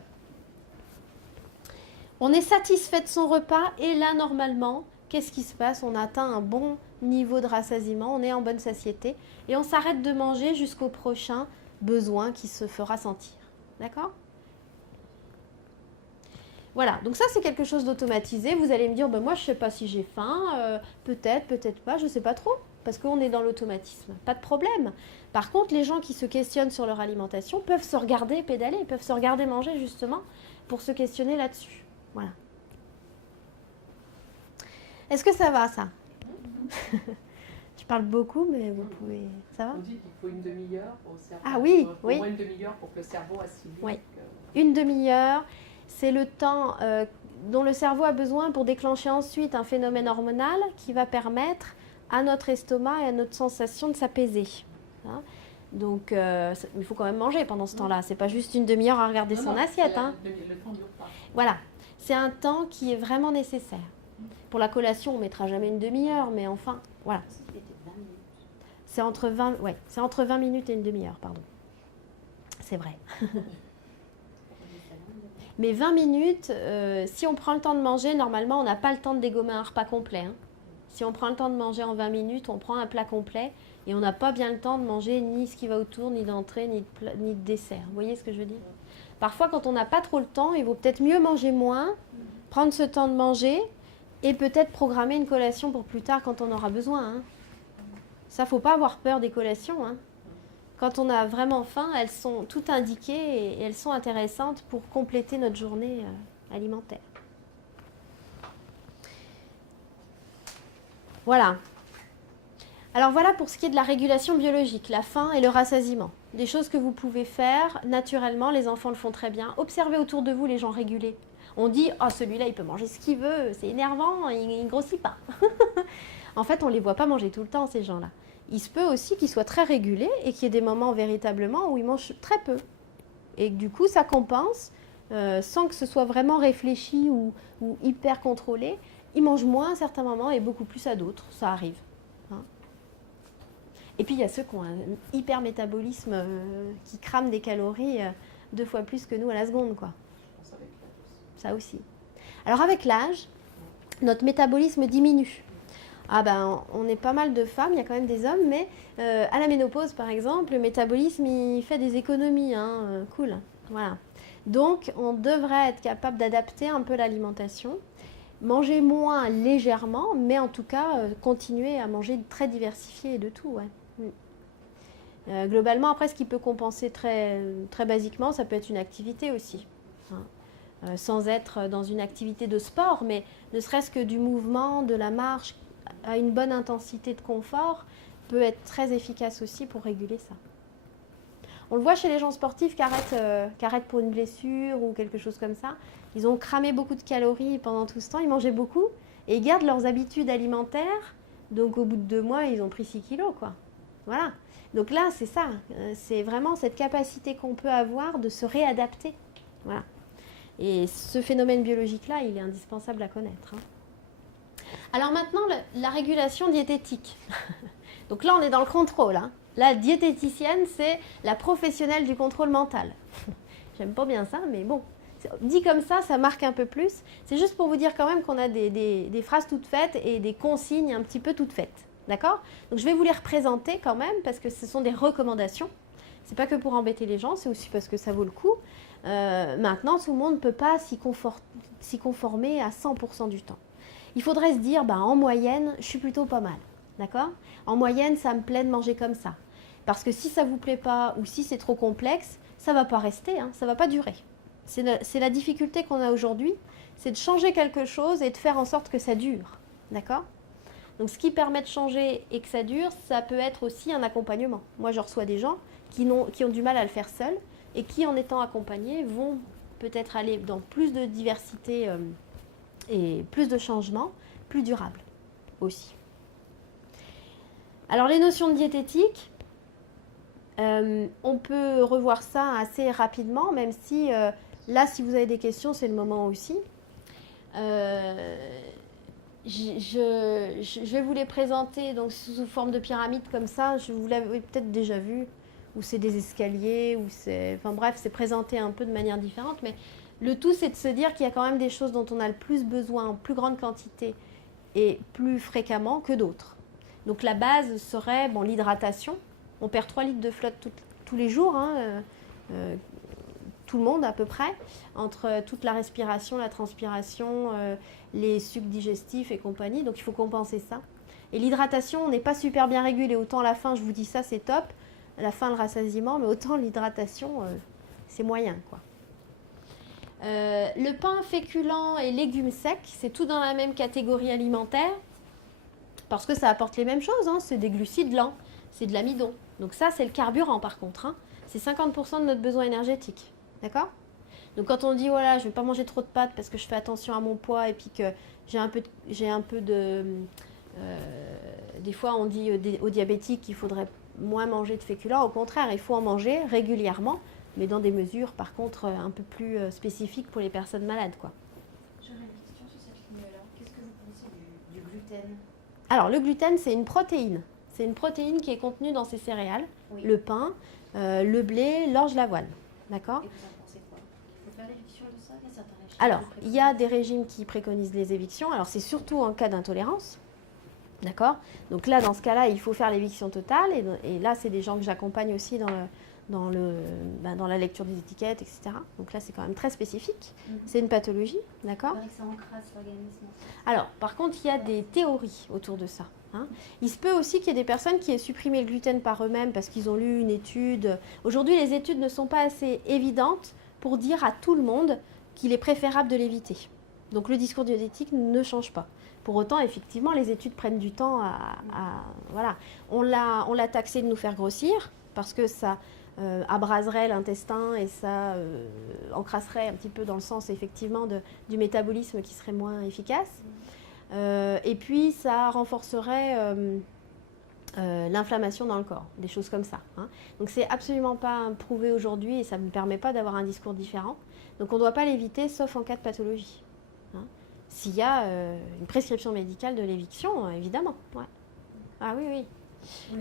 On est satisfait de son repas et là, normalement, qu'est-ce qui se passe ? On atteint un bon niveau de rassasiement, on est en bonne satiété et on s'arrête de manger jusqu'au prochain besoin qui se fera sentir. D'accord ? Voilà, donc ça c'est quelque chose d'automatisé. Vous allez me dire, moi je ne sais pas si j'ai faim, peut-être pas, je ne sais pas trop, parce qu'on est dans l'automatisme. Pas de problème. Par contre, les gens qui se questionnent sur leur alimentation peuvent se regarder pédaler, peuvent se regarder manger justement pour se questionner là-dessus. Voilà. Est-ce que ça va ça ? Je parle beaucoup, mais vous pouvez... Ça va ? On dit qu'il faut une demi-heure au cerveau. Ah oui, Au moins une demi-heure pour que le cerveau assimile. Oui, une demi-heure. C'est le temps dont le cerveau a besoin pour déclencher ensuite un phénomène hormonal qui va permettre à notre estomac et à notre sensation de s'apaiser. Hein. Donc, il faut quand même manger pendant ce temps-là. C'est pas juste une demi-heure à regarder son assiette. Hein. Le temps dure pas. Voilà, c'est un temps qui est vraiment nécessaire. Pour la collation, on ne mettra jamais une demi-heure, mais enfin, voilà. C'est entre 20 minutes et une demi-heure, pardon. C'est vrai. Mais 20 minutes, si on prend le temps de manger, normalement, on n'a pas le temps de dégommer un repas complet. Hein. Si on prend le temps de manger en 20 minutes, on prend un plat complet et on n'a pas bien le temps de manger ni ce qui va autour, ni d'entrée, ni de dessert. Vous voyez ce que je veux dire? Parfois, quand on n'a pas trop le temps, il vaut peut-être mieux manger moins, prendre ce temps de manger et peut-être programmer une collation pour plus tard quand on aura besoin. Hein. Ça, il ne faut pas avoir peur des collations. Hein. Quand on a vraiment faim, elles sont toutes indiquées et elles sont intéressantes pour compléter notre journée alimentaire. Voilà. Alors voilà pour ce qui est de la régulation biologique, la faim et le rassasiement. Des choses que vous pouvez faire naturellement, les enfants le font très bien. Observez autour de vous les gens régulés. On dit « Oh, celui-là, il peut manger ce qu'il veut, c'est énervant, il ne grossit pas. » En fait, on ne les voit pas manger tout le temps, ces gens-là. Il se peut aussi qu'ils soient très régulés et qu'il y ait des moments véritablement où ils mangent très peu. Et du coup, ça compense, sans que ce soit vraiment réfléchi ou hyper contrôlé. Ils mangent moins à certains moments et beaucoup plus à d'autres. Ça arrive. Hein. Et puis, il y a ceux qui ont un hyper métabolisme qui crament des calories 2 fois plus que nous à la seconde, quoi. Ça aussi. Alors, avec l'âge, notre métabolisme diminue. Ah ben, on est pas mal de femmes, il y a quand même des hommes, mais à la ménopause, par exemple, le métabolisme, il fait des économies, hein, cool. Voilà. Donc, on devrait être capable d'adapter un peu l'alimentation, manger moins légèrement, mais en tout cas, continuer à manger très diversifié et de tout, ouais. Globalement, après, ce qui peut compenser très, très basiquement, ça peut être une activité aussi. Hein. Sans être dans une activité de sport, mais ne serait-ce que du mouvement, de la marche, à une bonne intensité de confort, peut être très efficace aussi pour réguler ça. On le voit chez les gens sportifs qui arrêtent pour une blessure ou quelque chose comme ça. Ils ont cramé beaucoup de calories pendant tout ce temps, ils mangeaient beaucoup et ils gardent leurs habitudes alimentaires. Donc au bout de 2 mois, ils ont pris 6 kilos, quoi. Voilà. Donc là, c'est ça. C'est vraiment cette capacité qu'on peut avoir de se réadapter. Voilà. Et ce phénomène biologique-là, il est indispensable à connaître. Hein. Alors maintenant, la régulation diététique. Donc là, on est dans le contrôle. Hein. La diététicienne, c'est la professionnelle du contrôle mental. J'aime pas bien ça, mais bon. Dit comme ça marque un peu plus. C'est juste pour vous dire quand même qu'on a des phrases toutes faites et des consignes un petit peu toutes faites. D'accord? Donc je vais vous les représenter quand même parce que ce sont des recommandations. C'est pas que pour embêter les gens, c'est aussi parce que ça vaut le coup. Maintenant, tout le monde ne peut pas s'y conformer à 100% du temps. Il faudrait se dire, en moyenne, je suis plutôt pas mal. D'accord? En moyenne, ça me plaît de manger comme ça. Parce que si ça ne vous plaît pas ou si c'est trop complexe, ça ne va pas rester, hein, ça ne va pas durer. C'est la difficulté qu'on a aujourd'hui, c'est de changer quelque chose et de faire en sorte que ça dure. D'accord? Donc ce qui permet de changer et que ça dure, ça peut être aussi un accompagnement. Moi, je reçois des gens qui ont du mal à le faire seuls et qui, en étant accompagnés, vont peut-être aller dans plus de diversité et plus de changements, plus durables aussi. Alors les notions de diététique, on peut revoir ça assez rapidement, même si là, si vous avez des questions, c'est le moment aussi. Je vais vous les présenter donc, sous forme de pyramide comme ça. Vous l'avez peut-être déjà vu, où c'est des escaliers, enfin bref, c'est présenté un peu de manière différente. Mais le tout, c'est de se dire qu'il y a quand même des choses dont on a le plus besoin en plus grande quantité et plus fréquemment que d'autres. Donc la base serait l'hydratation. On perd 3 litres de flotte tous les jours, hein, tout le monde à peu près, entre toute la respiration, la transpiration, les sucs digestifs et compagnie. Donc il faut compenser ça. Et l'hydratation, on n'est pas super bien régulé. Autant la faim, je vous dis ça, c'est top. La faim, le rassasiement, mais autant l'hydratation, c'est moyen, quoi. Le pain, féculent et légumes secs, c'est tout dans la même catégorie alimentaire parce que ça apporte les mêmes choses, hein. C'est des glucides lents, c'est de l'amidon. Donc ça, c'est le carburant par contre, hein. C'est 50% de notre besoin énergétique, d'accord? Donc quand on dit voilà, je ne vais pas manger trop de pâtes parce que je fais attention à mon poids et puis que j'ai un peu de... des fois on dit aux diabétiques qu'il faudrait moins manger de féculents. Au contraire, il faut en manger régulièrement, mais dans des mesures par contre un peu plus spécifiques pour les personnes malades, quoi. J'aurais une question sur cette ligne-là. Qu'est-ce que vous pensez du gluten? Alors le gluten, c'est une protéine. C'est une protéine qui est contenue dans ces céréales, Oui. le pain, le blé, l'orge, l'avoine. D'accord ? Et vous en pensez quoi? Il faut faire l'éviction de ça? Il y a certains régimes Alors, qui il y a des régimes qui préconisent les évictions. Alors, c'est surtout en cas d'intolérance. D'accord ? Donc là, dans ce cas-là, il faut faire l'éviction totale. Et là, c'est des gens que j'accompagne aussi dans la lecture des étiquettes, etc. Donc là, c'est quand même très spécifique. C'est une pathologie. D'accord ? Il paraît que ça encrasse l'organisme. Alors, par contre, il y a des théories autour de ça. Hein. Il se peut aussi qu'il y ait des personnes qui aient supprimé le gluten par eux-mêmes parce qu'ils ont lu une étude. Aujourd'hui, les études ne sont pas assez évidentes pour dire à tout le monde qu'il est préférable de l'éviter. Donc, le discours diététique ne change pas. Pour autant, effectivement, les études prennent du temps voilà. On l'a taxé de nous faire grossir parce que ça abraserait l'intestin et ça encrasserait un petit peu dans le sens, effectivement, du métabolisme qui serait moins efficace. Et puis, ça renforcerait l'inflammation dans le corps, des choses comme ça. Hein. Donc, c'est absolument pas prouvé aujourd'hui et ça ne me permet pas d'avoir un discours différent. Donc, on ne doit pas l'éviter, sauf en cas de pathologie. Hein. S'il y a une prescription médicale de l'éviction, évidemment. Ouais. Ah oui, oui.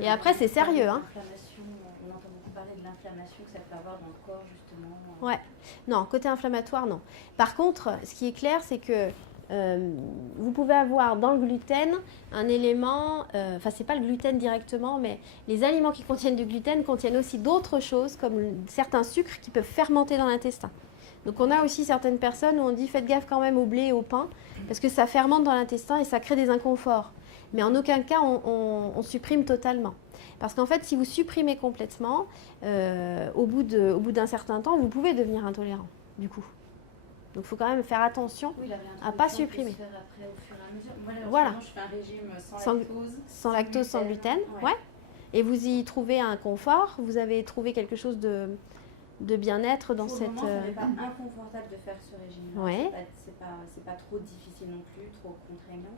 Et après, c'est sérieux. Hein. On entend beaucoup parler de l'inflammation que ça peut avoir dans le corps, justement. Ouais. Non, côté inflammatoire, non. Par contre, ce qui est clair, c'est que vous pouvez avoir dans le gluten un élément, enfin c'est pas le gluten directement, mais les aliments qui contiennent du gluten contiennent aussi d'autres choses comme certains sucres qui peuvent fermenter dans l'intestin. Donc on a aussi certaines personnes où on dit faites gaffe quand même au blé et au pain parce que ça fermente dans l'intestin et ça crée des inconforts. Mais en aucun cas on supprime totalement. Parce qu'en fait si vous supprimez complètement, au bout d'un certain temps vous pouvez devenir intolérant du coup. Donc, il faut quand même faire attention à ne pas supprimer. Se faire après, au fur et à mesure. Moi, là, voilà. Je fais un régime sans lactose. Sans lactose, sans gluten. Ouais. Et vous y trouvez un confort. Vous avez trouvé quelque chose de bien-être dans cette... Pour le moment, ce n'est pas inconfortable de faire ce régime-là. Ouais. C'est pas trop difficile non plus, trop contraignant.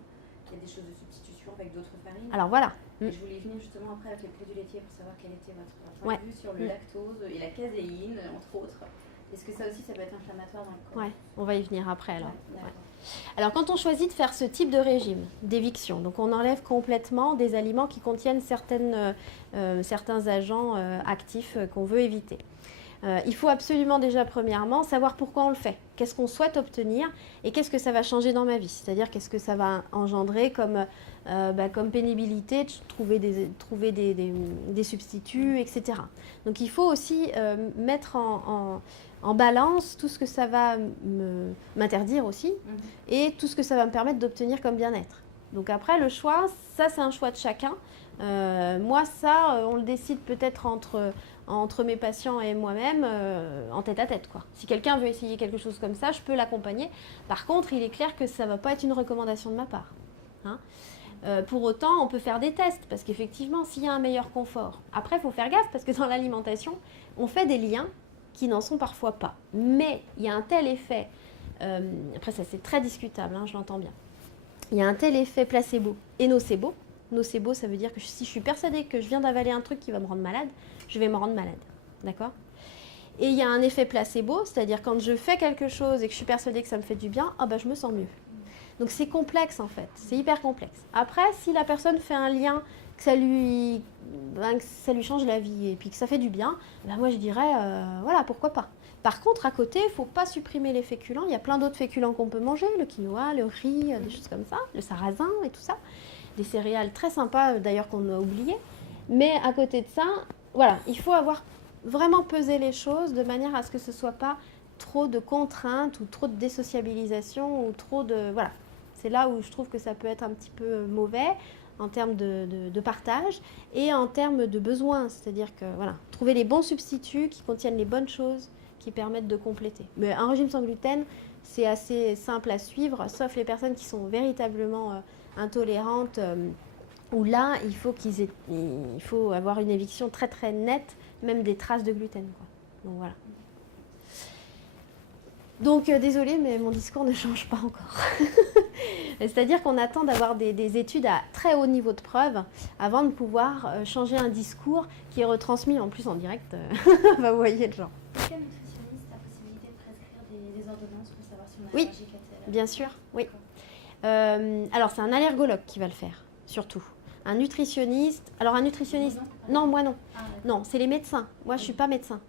Il y a des choses de substitution avec d'autres farines. Alors, voilà. Et je voulais venir justement après avec les produits laitiers pour savoir quel était votre point de vue sur le lactose et la caséine, entre autres. Est-ce que ça aussi, ça peut être inflammatoire dans le corps? Ouais, on va y venir après alors. Ouais. Alors, quand on choisit de faire ce type de régime d'éviction, donc on enlève complètement des aliments qui contiennent certains agents actifs qu'on veut éviter. Il faut absolument déjà, premièrement, savoir pourquoi on le fait. Qu'est-ce qu'on souhaite obtenir et qu'est-ce que ça va changer dans ma vie. C'est-à-dire, qu'est-ce que ça va engendrer comme pénibilité, de trouver des substituts, etc. Donc, il faut aussi mettre en balance tout ce que ça va m'interdire aussi et tout ce que ça va me permettre d'obtenir comme bien-être. Donc après, le choix, ça c'est un choix de chacun. Moi, ça, on le décide peut-être entre mes patients et moi-même en tête-à-tête, quoi. Si quelqu'un veut essayer quelque chose comme ça, je peux l'accompagner. Par contre, il est clair que ça ne va pas être une recommandation de ma part. Hein. Pour autant, on peut faire des tests parce qu'effectivement, s'il y a un meilleur confort. Après, il faut faire gaffe parce que dans l'alimentation, on fait des liens qui n'en sont parfois pas. Mais il y a un tel effet, après ça c'est très discutable, hein, je l'entends bien. Il y a un tel effet placebo et nocebo. Nocebo, ça veut dire que si je suis persuadée que je viens d'avaler un truc qui va me rendre malade, je vais me rendre malade. D'accord ? Et il y a un effet placebo, c'est-à-dire quand je fais quelque chose et que je suis persuadée que ça me fait du bien, je me sens mieux. Donc c'est complexe en fait, c'est hyper complexe. Après, si la personne fait un lien, que ça lui change la vie et puis que ça fait du bien, moi je dirais, voilà, pourquoi pas. Par contre, à côté, il ne faut pas supprimer les féculents. Il y a plein d'autres féculents qu'on peut manger, le quinoa, le riz, des choses comme ça, le sarrasin et tout ça. Des céréales très sympas d'ailleurs qu'on a oubliées. Mais à côté de ça, voilà, il faut avoir vraiment pesé les choses de manière à ce que ce ne soit pas trop de contraintes ou trop de désociabilisation ou trop de... Voilà, c'est là où je trouve que ça peut être un petit peu mauvais en termes de partage et en termes de besoins. C'est-à-dire que, voilà, trouver les bons substituts qui contiennent les bonnes choses qui permettent de compléter. Mais un régime sans gluten, c'est assez simple à suivre, sauf les personnes qui sont véritablement intolérantes, où là, il faut avoir une éviction très très nette, même des traces de gluten, quoi. Donc voilà. Donc, désolée, mais mon discours ne change pas encore. C'est-à-dire qu'on attend d'avoir des études à très haut niveau de preuve avant de pouvoir changer un discours qui est retransmis en plus en direct. Vous voyez le genre. Est-ce qu'un nutritionniste a la possibilité de prescrire des ordonnances pour savoir si on est Oui, allergique à tel? bien sûr, oui. Alors, c'est un allergologue qui va le faire, surtout. Un nutritionniste... Alors, un nutritionniste... Non, moi non. Ah, d'accord. Non, c'est les médecins. Moi, je ne suis pas médecin.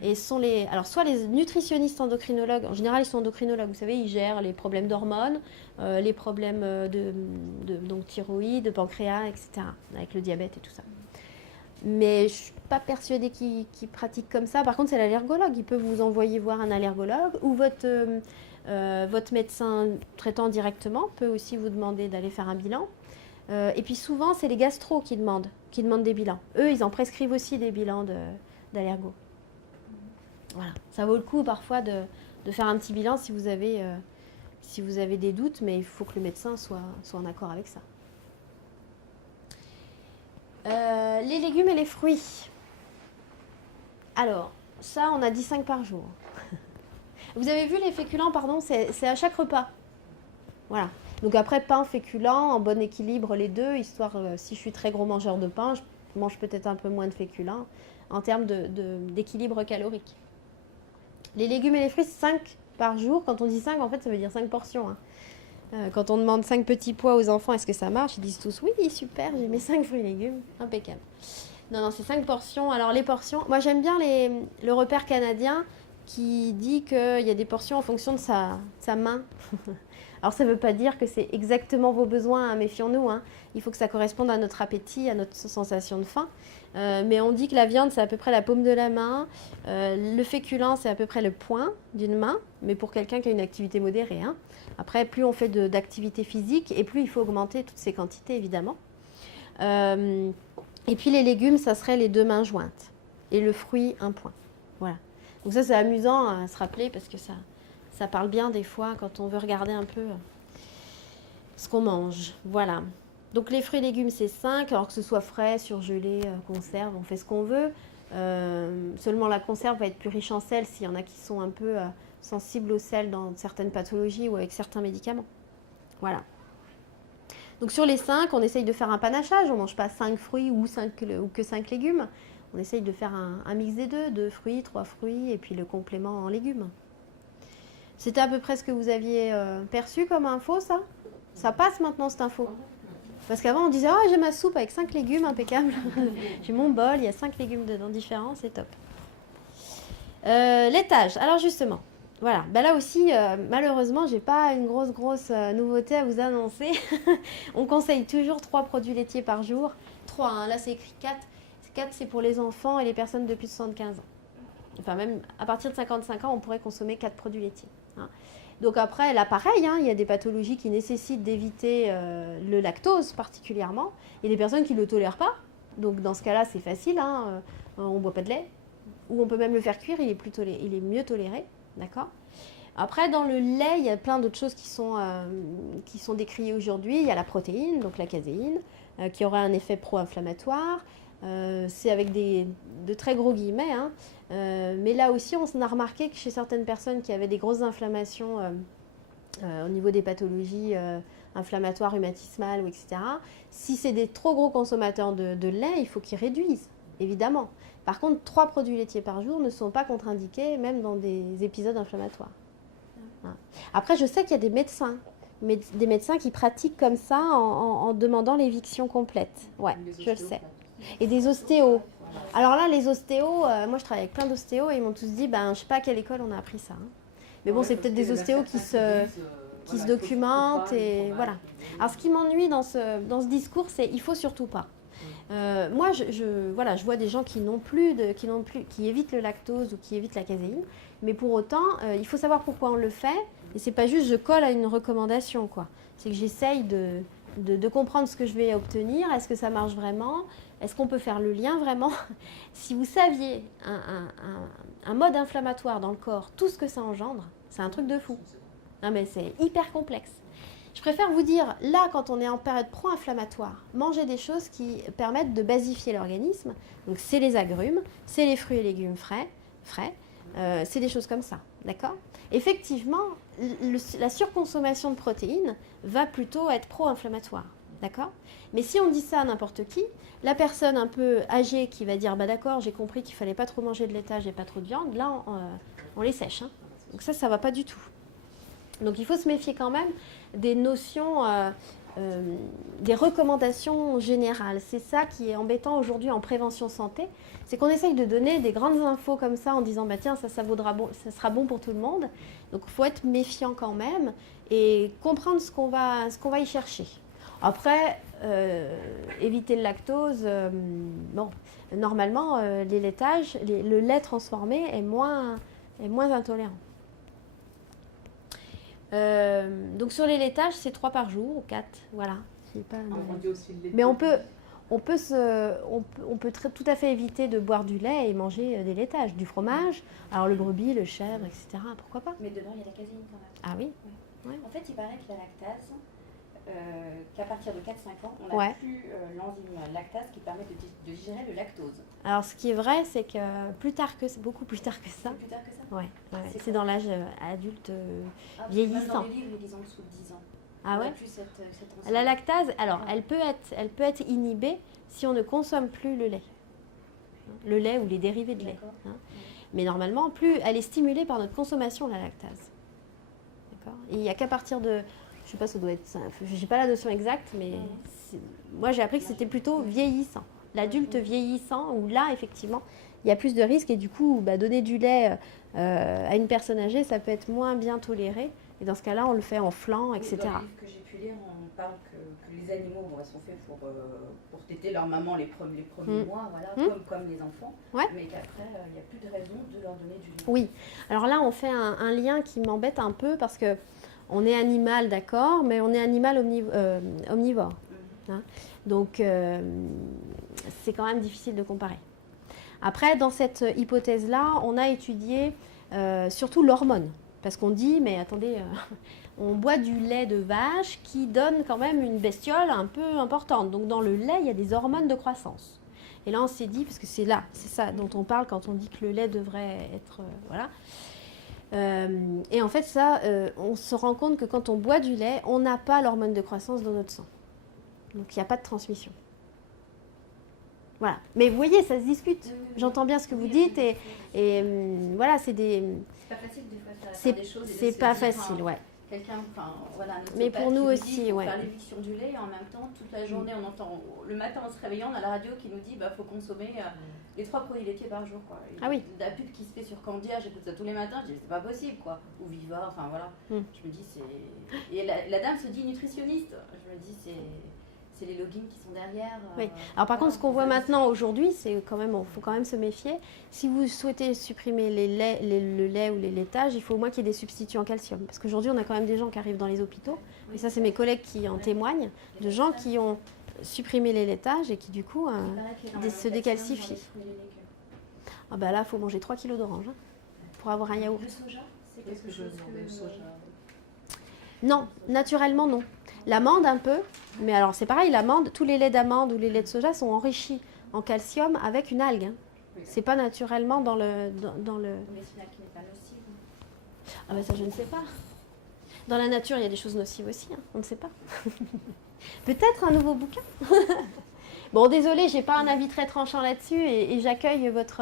Et ce sont les... Alors, soit les nutritionnistes endocrinologues, en général, ils sont endocrinologues, vous savez, ils gèrent les problèmes d'hormones, les problèmes donc, thyroïde, de pancréas, etc., avec le diabète et tout ça. Mais je ne suis pas persuadée qu'ils pratiquent comme ça. Par contre, c'est l'allergologue. Il peut vous envoyer voir un allergologue ou votre médecin traitant directement peut aussi vous demander d'aller faire un bilan. Et puis souvent, c'est les gastros qui demandent des bilans. Eux, ils en prescrivent aussi des bilans d'allergo. Voilà. Ça vaut le coup parfois de faire un petit bilan si vous avez des doutes, mais il faut que le médecin soit en accord avec ça. Les légumes et les fruits. Alors, ça, on a dit 5 par jour. Vous avez vu les féculents, pardon, c'est à chaque repas. Voilà. Donc après, pain, féculent, en bon équilibre les deux, histoire, si je suis très gros mangeur de pain, je mange peut-être un peu moins de féculents en termes d'équilibre calorique. Les légumes et les fruits, 5 par jour. Quand on dit 5, en fait, ça veut dire 5 portions. Hein. Quand on demande 5 petits pois aux enfants, est-ce que ça marche? Ils disent tous oui, super, j'ai mes 5 fruits et légumes. Impeccable. Non, c'est 5 portions. Alors les portions, moi j'aime bien le repère canadien qui dit qu'il y a des portions en fonction de sa main. Alors ça ne veut pas dire que c'est exactement vos besoins, hein, méfions-nous. Hein. Il faut que ça corresponde à notre appétit, à notre sensation de faim. Mais on dit que la viande, c'est à peu près la paume de la main. Le féculent, c'est à peu près le poing d'une main, mais pour quelqu'un qui a une activité modérée. Hein. Après, plus on fait d'activité physique, et plus il faut augmenter toutes ces quantités, évidemment. Et puis les légumes, ça serait les 2 mains jointes. Et le fruit, 1 poing. Voilà. Donc ça, c'est amusant à se rappeler parce que ça parle bien des fois quand on veut regarder un peu ce qu'on mange. Voilà. Donc les fruits et légumes, c'est 5, alors que ce soit frais, surgelé, conserve, on fait ce qu'on veut. Seulement la conserve va être plus riche en sel s'il y en a qui sont un peu sensibles au sel dans certaines pathologies ou avec certains médicaments. Voilà. Donc sur les 5, on essaye de faire un panachage. On ne mange pas 5 fruits ou que 5 légumes. On essaye de faire un mix des deux, 2 fruits, 3 fruits et puis le complément en légumes. C'était à peu près ce que vous aviez perçu comme info, ça? Ça passe maintenant, cette info? Parce qu'avant, on disait « Ah, j'ai ma soupe avec 5 légumes, impeccable. J'ai mon bol, il y a 5 légumes dedans différents, c'est top. » Laitage. Alors justement, voilà. Ben là aussi, malheureusement, j'ai pas une grosse nouveauté à vous annoncer. On conseille toujours 3 produits laitiers par jour. 3, hein, là c'est écrit 4. 4, c'est pour les enfants et les personnes de plus de 75 ans. Enfin, même à partir de 55 ans, on pourrait consommer 4 produits laitiers. Hein. Donc après, là, pareil, hein, il y a des pathologies qui nécessitent d'éviter le lactose particulièrement. Il y a des personnes qui ne le tolèrent pas. Donc dans ce cas-là, c'est facile. Hein, on ne boit pas de lait. Ou on peut même le faire cuire, il est mieux toléré. D'accord ? Après, dans le lait, il y a plein d'autres choses qui sont décriées aujourd'hui. Il y a la protéine, donc la caséine, qui aura un effet pro-inflammatoire. C'est avec de très gros guillemets, hein. Mais là aussi, on a remarqué que chez certaines personnes qui avaient des grosses inflammations au niveau des pathologies inflammatoires, rhumatismales, etc., si c'est des trop gros consommateurs de lait, il faut qu'ils réduisent, évidemment. Par contre, 3 produits laitiers par jour ne sont pas contre-indiqués, même dans des épisodes inflammatoires. Voilà. Après, je sais qu'il y a des médecins qui pratiquent comme ça en demandant l'éviction complète. Ouais, je le sais. Et des ostéos. Alors là, les ostéos, moi je travaille avec plein d'ostéos et ils m'ont tous dit, je ne sais pas à quelle école on a appris ça. Hein. Mais bon, c'est peut-être des ostéos qui se documentent et voilà. Alors ce qui m'ennuie dans ce discours, c'est il faut surtout pas. Moi, je vois des gens qui évitent le lactose ou qui évitent la caséine, mais pour autant, il faut savoir pourquoi on le fait. Et c'est pas juste je colle à une recommandation, quoi. C'est que j'essaye de comprendre ce que je vais obtenir. Est-ce que ça marche vraiment? Est-ce qu'on peut faire le lien vraiment? Si vous saviez un mode inflammatoire dans le corps, tout ce que ça engendre, c'est un truc de fou. Non mais c'est hyper complexe. Je préfère vous dire, là, quand on est en période pro-inflammatoire, mangez des choses qui permettent de basifier l'organisme. Donc c'est les agrumes, c'est les fruits et légumes frais, c'est des choses comme ça. D'accord? Effectivement, la surconsommation de protéines va plutôt être pro-inflammatoire. D'accord? Mais si on dit ça à n'importe qui, la personne un peu âgée qui va dire bah d'accord, j'ai compris qu'il fallait pas trop manger de laitage et pas trop de viande, là on les sèche. Hein. Donc ça va pas du tout. Donc il faut se méfier quand même des notions, des recommandations générales. C'est ça qui est embêtant aujourd'hui en prévention santé, c'est qu'on essaye de donner des grandes infos comme ça en disant bah tiens ça sera bon pour tout le monde. Donc il faut être méfiant quand même et comprendre ce qu'on va y chercher. Après, éviter le lactose, bon, normalement, les laitages, le lait transformé est moins intolérant. Donc sur les laitages, c'est 3 par jour ou 4, voilà. On dit aussi le lait de Mais on brebis. peut tout à fait éviter de boire du lait et manger des laitages, du fromage, alors le brebis, le chèvre, etc. Pourquoi pas? Mais dedans, il y a la caséine quand même. Ah oui. Ouais. En fait, il paraît que la lactase, qu'à partir de 4-5 ans, on n'a plus l'enzyme lactase qui permet de digérer le lactose. Alors ce qui est vrai, c'est que beaucoup plus tard que ça. C'est plus tard que ça? Ouais, c'est quoi dans l'âge adulte Même vieillissant. dans les livres, ils disent en dessous de 10 ans. Ah On ouais? n'a plus cette enzyme. La lactase, alors elle peut être inhibée si on ne consomme plus le lait. Le lait ou les dérivés de lait. D'accord. Hein. Mais normalement, plus elle est stimulée par notre consommation, la lactase. D'accord? Et il n'y a qu'à partir de, je sais pas, ça doit être, je n'ai pas la notion exacte, mais moi j'ai appris que c'était plutôt vieillissant. L'adulte vieillissant, où là, effectivement, il y a plus de risques et du coup, donner du lait à une personne âgée, ça peut être moins bien toléré. Et dans ce cas-là, on le fait en flanc, etc. Dans les livres que j'ai pu lire, on parle que les animaux sont faits pour téter leur maman les premiers mois, voilà, comme les enfants, mais qu'après, il n'y a plus de raison de leur donner du lait. Oui, alors là, on fait un lien qui m'embête un peu parce que on est animal, d'accord, mais on est animal omnivore. Hein. Donc, c'est quand même difficile de comparer. Après, dans cette hypothèse-là, on a étudié surtout l'hormone. Parce qu'on dit, mais attendez, on boit du lait de vache qui donne quand même une bestiole un peu importante. Donc, dans le lait, il y a des hormones de croissance. Et là, on s'est dit, parce que c'est ça dont on parle quand on dit que le lait devrait être... voilà. Et en fait, ça, on se rend compte que quand on boit du lait, on n'a pas l'hormone de croissance dans notre sang. Donc, il n'y a pas de transmission. Voilà. Mais vous voyez, ça se discute. J'entends bien ce que vous dites. Et voilà, c'est des... C'est pas facile des fois de faire des choses. C'est pas facile, ouais. Quelqu'un, voilà, mais pour nous aussi, pour faire l'éviction du lait, et en même temps, toute la journée, on entend, le matin en se réveillant, on a la radio qui nous dit faut consommer les 3 produits laitiers par jour. Quoi. Ah oui. La pub qui se fait sur Candia, j'écoute ça tous les matins, je dis c'est pas possible, quoi. Ou Viva, enfin voilà. Je me dis, c'est. Et la dame se dit nutritionniste. Je me dis, c'est les logins qui sont derrière. Oui. Alors par contre, ce qu'on voit maintenant aujourd'hui, c'est quand même, faut quand même se méfier. Si vous souhaitez supprimer le lait ou les laitages, il faut au moins qu'il y ait des substituts en calcium. Parce qu'aujourd'hui, on a quand même des gens qui arrivent dans les hôpitaux. Et ça, c'est mes collègues qui en témoignent, de gens qui ont supprimé les laitages et qui du coup se décalcifient. Ah bah là, il faut manger 3 kilos d'orange pour avoir un yaourt. Le soja, c'est quelque chose Le soja. Non, naturellement non. L'amande un peu, mais alors c'est pareil, l'amande, tous les laits d'amande ou les laits de soja sont enrichis en calcium avec une algue. C'est pas naturellement dans le... Mais c'est là qui n'est pas nocive. Ah ben ça je ne sais pas. Dans la nature, il y a des choses nocives aussi, on ne sait pas. Peut-être un nouveau bouquin. Bon, désolée, j'ai pas un avis très tranchant là-dessus et j'accueille votre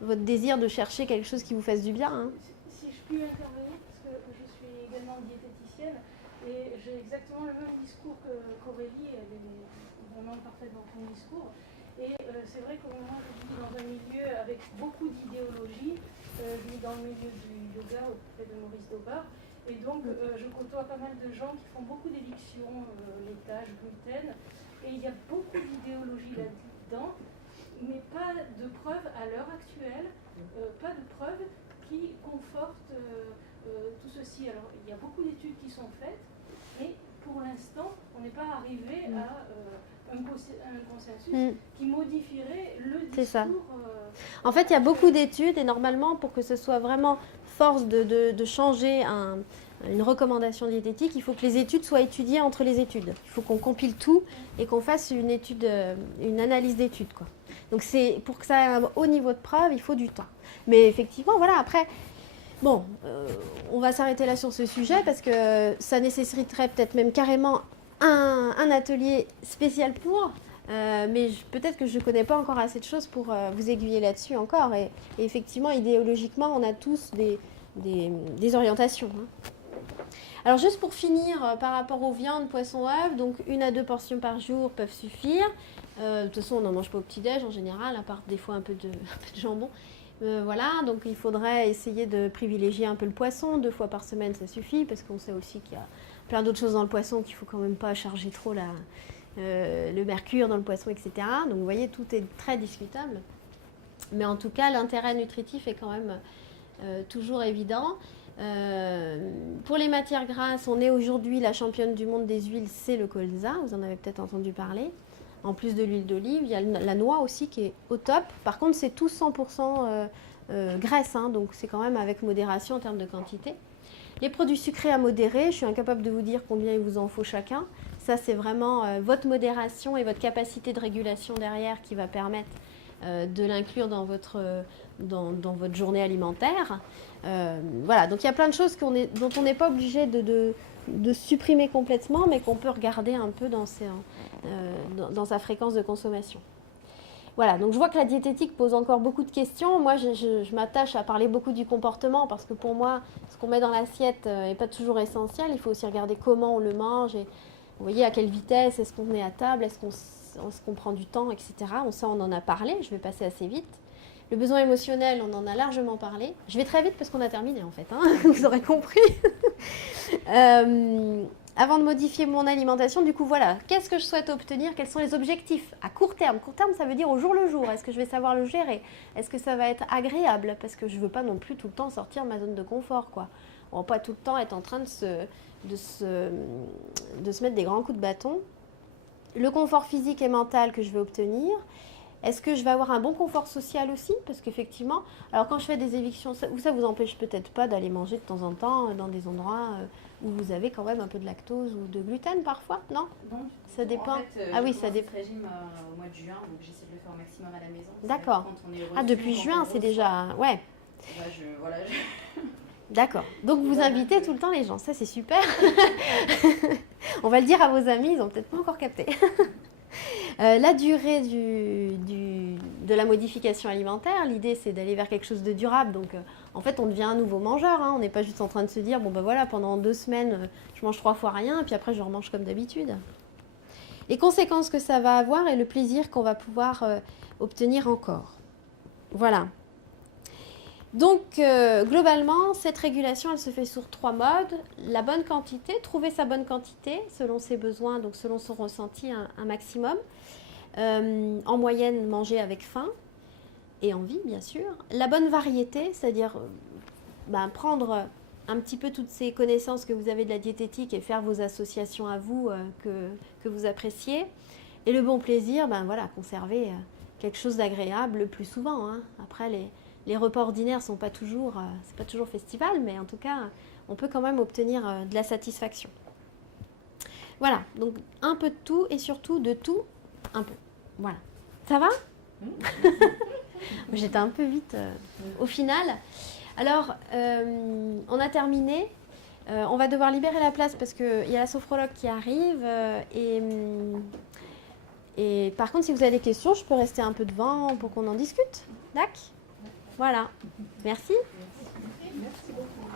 désir de chercher quelque chose qui vous fasse du bien. Si je puis intervenir, parce que je suis également diététicienne et j'ai exactement le même discours qu'Aurélie, elle est vraiment parfaite dans son discours. Et c'est vrai que moi je vis dans un milieu avec beaucoup d'idéologie, je vis dans le milieu du yoga auprès de Maurice Daubard, et donc je côtoie pas mal de gens qui font beaucoup d'évictions, laitage, gluten, et il y a beaucoup d'idéologie là-dedans, mais pas de preuves à l'heure actuelle, pas de preuves qui confortent tout ceci. Alors il y a beaucoup d'études qui sont faites, mais pour l'instant on n'est pas arrivé à un consensus qui modifierait le discours. C'est ça. En fait, il y a beaucoup d'études et normalement, pour que ce soit vraiment force de changer une recommandation diététique, il faut que les études soient étudiées entre les études. Il faut qu'on compile tout et qu'on fasse une analyse d'études, quoi. Donc, pour que ça ait un haut niveau de preuve, il faut du temps. Mais effectivement, voilà, après, Bon, on va s'arrêter là sur ce sujet parce que ça nécessiterait peut-être même carrément un atelier spécial pour, mais peut-être que je ne connais pas encore assez de choses pour vous aiguiller là-dessus encore. Et effectivement, idéologiquement, on a tous des orientations. Hein. Alors juste pour finir, par rapport aux viandes, poissons, œufs, donc 1 à 2 portions par jour peuvent suffire. De toute façon, on n'en mange pas au petit-déj en général, à part des fois un peu de jambon. Voilà, donc il faudrait essayer de privilégier un peu le poisson. 2 fois par semaine, ça suffit, parce qu'on sait aussi qu'il y a plein d'autres choses dans le poisson qu'il ne faut quand même pas charger trop le mercure dans le poisson, etc. Donc vous voyez, tout est très discutable. Mais en tout cas, l'intérêt nutritif est quand même toujours évident. Pour les matières grasses, on est aujourd'hui la championne du monde des huiles, c'est le colza, vous en avez peut-être entendu parler. En plus de l'huile d'olive, il y a la noix aussi qui est au top. Par contre, c'est tout 100% graisse, hein, donc c'est quand même avec modération en termes de quantité. Les produits sucrés à modérer, je suis incapable de vous dire combien il vous en faut chacun. Ça, c'est vraiment votre modération et votre capacité de régulation derrière qui va permettre de l'inclure dans votre journée alimentaire. Voilà, donc il y a plein de choses dont on n'est pas obligé de supprimer complètement, mais qu'on peut regarder un peu dans sa fréquence de consommation. Voilà, donc je vois que la diététique pose encore beaucoup de questions. Moi, je m'attache à parler beaucoup du comportement parce que pour moi, ce qu'on met dans l'assiette n'est pas toujours essentiel. Il faut aussi regarder comment on le mange et vous voyez à quelle vitesse, est-ce qu'on est à table, est-ce qu'on prend du temps, etc. Ça, on en a parlé, je vais passer assez vite. Le besoin émotionnel, on en a largement parlé. Je vais très vite parce qu'on a terminé en fait, hein, vous aurez compris. Avant de modifier mon alimentation, du coup, voilà, qu'est-ce que je souhaite obtenir? Quels sont les objectifs à court terme? Court terme, ça veut dire au jour le jour. Est-ce que je vais savoir le gérer? Est-ce que ça va être agréable? Parce que je ne veux pas non plus tout le temps sortir de ma zone de confort, quoi. On ne va pas tout le temps être en train de se mettre des grands coups de bâton. Le confort physique et mental que je vais obtenir. Est-ce que je vais avoir un bon confort social aussi? Parce qu'effectivement, alors quand je fais des évictions, ça vous empêche peut-être pas d'aller manger de temps en temps dans des endroits où vous avez quand même un peu de lactose ou de gluten parfois, non? Non. Ça dépend. En fait, ah oui, ça dépend. dépend. Régime au mois de juin, donc j'essaie de le faire au maximum à la maison. D'accord. Ah, depuis juin, c'est déjà... Ouais. Voilà, D'accord. Donc vous invitez tout le temps les gens, ça c'est super. On va le dire à vos amis, ils n'ont peut-être pas encore capté. La durée de la modification alimentaire, l'idée c'est d'aller vers quelque chose de durable. Donc en fait on devient un nouveau mangeur, hein. On n'est pas juste en train de se dire bon ben voilà pendant 2 semaines je mange 3 fois rien et puis après je remange comme d'habitude. Les conséquences que ça va avoir et le plaisir qu'on va pouvoir obtenir encore. Voilà. Donc, globalement, cette régulation, elle se fait sur 3 modes. La bonne quantité, trouver sa bonne quantité selon ses besoins, donc selon son ressenti, un maximum. En moyenne, manger avec faim et envie, bien sûr. La bonne variété, c'est-à-dire prendre un petit peu toutes ces connaissances que vous avez de la diététique et faire vos associations à vous que vous appréciez. Et le bon plaisir, conserver quelque chose d'agréable le plus souvent. Hein. Après, les repas ordinaires c'est pas toujours festival, mais en tout cas, on peut quand même obtenir de la satisfaction. Voilà, donc un peu de tout et surtout de tout, un peu. Voilà. Ça va? J'étais un peu vite au final. Alors, on a terminé. On va devoir libérer la place parce qu'il y a la sophrologue qui arrive. Et par contre, si vous avez des questions, je peux rester un peu devant pour qu'on en discute. D'accord? Voilà. Merci. Merci beaucoup.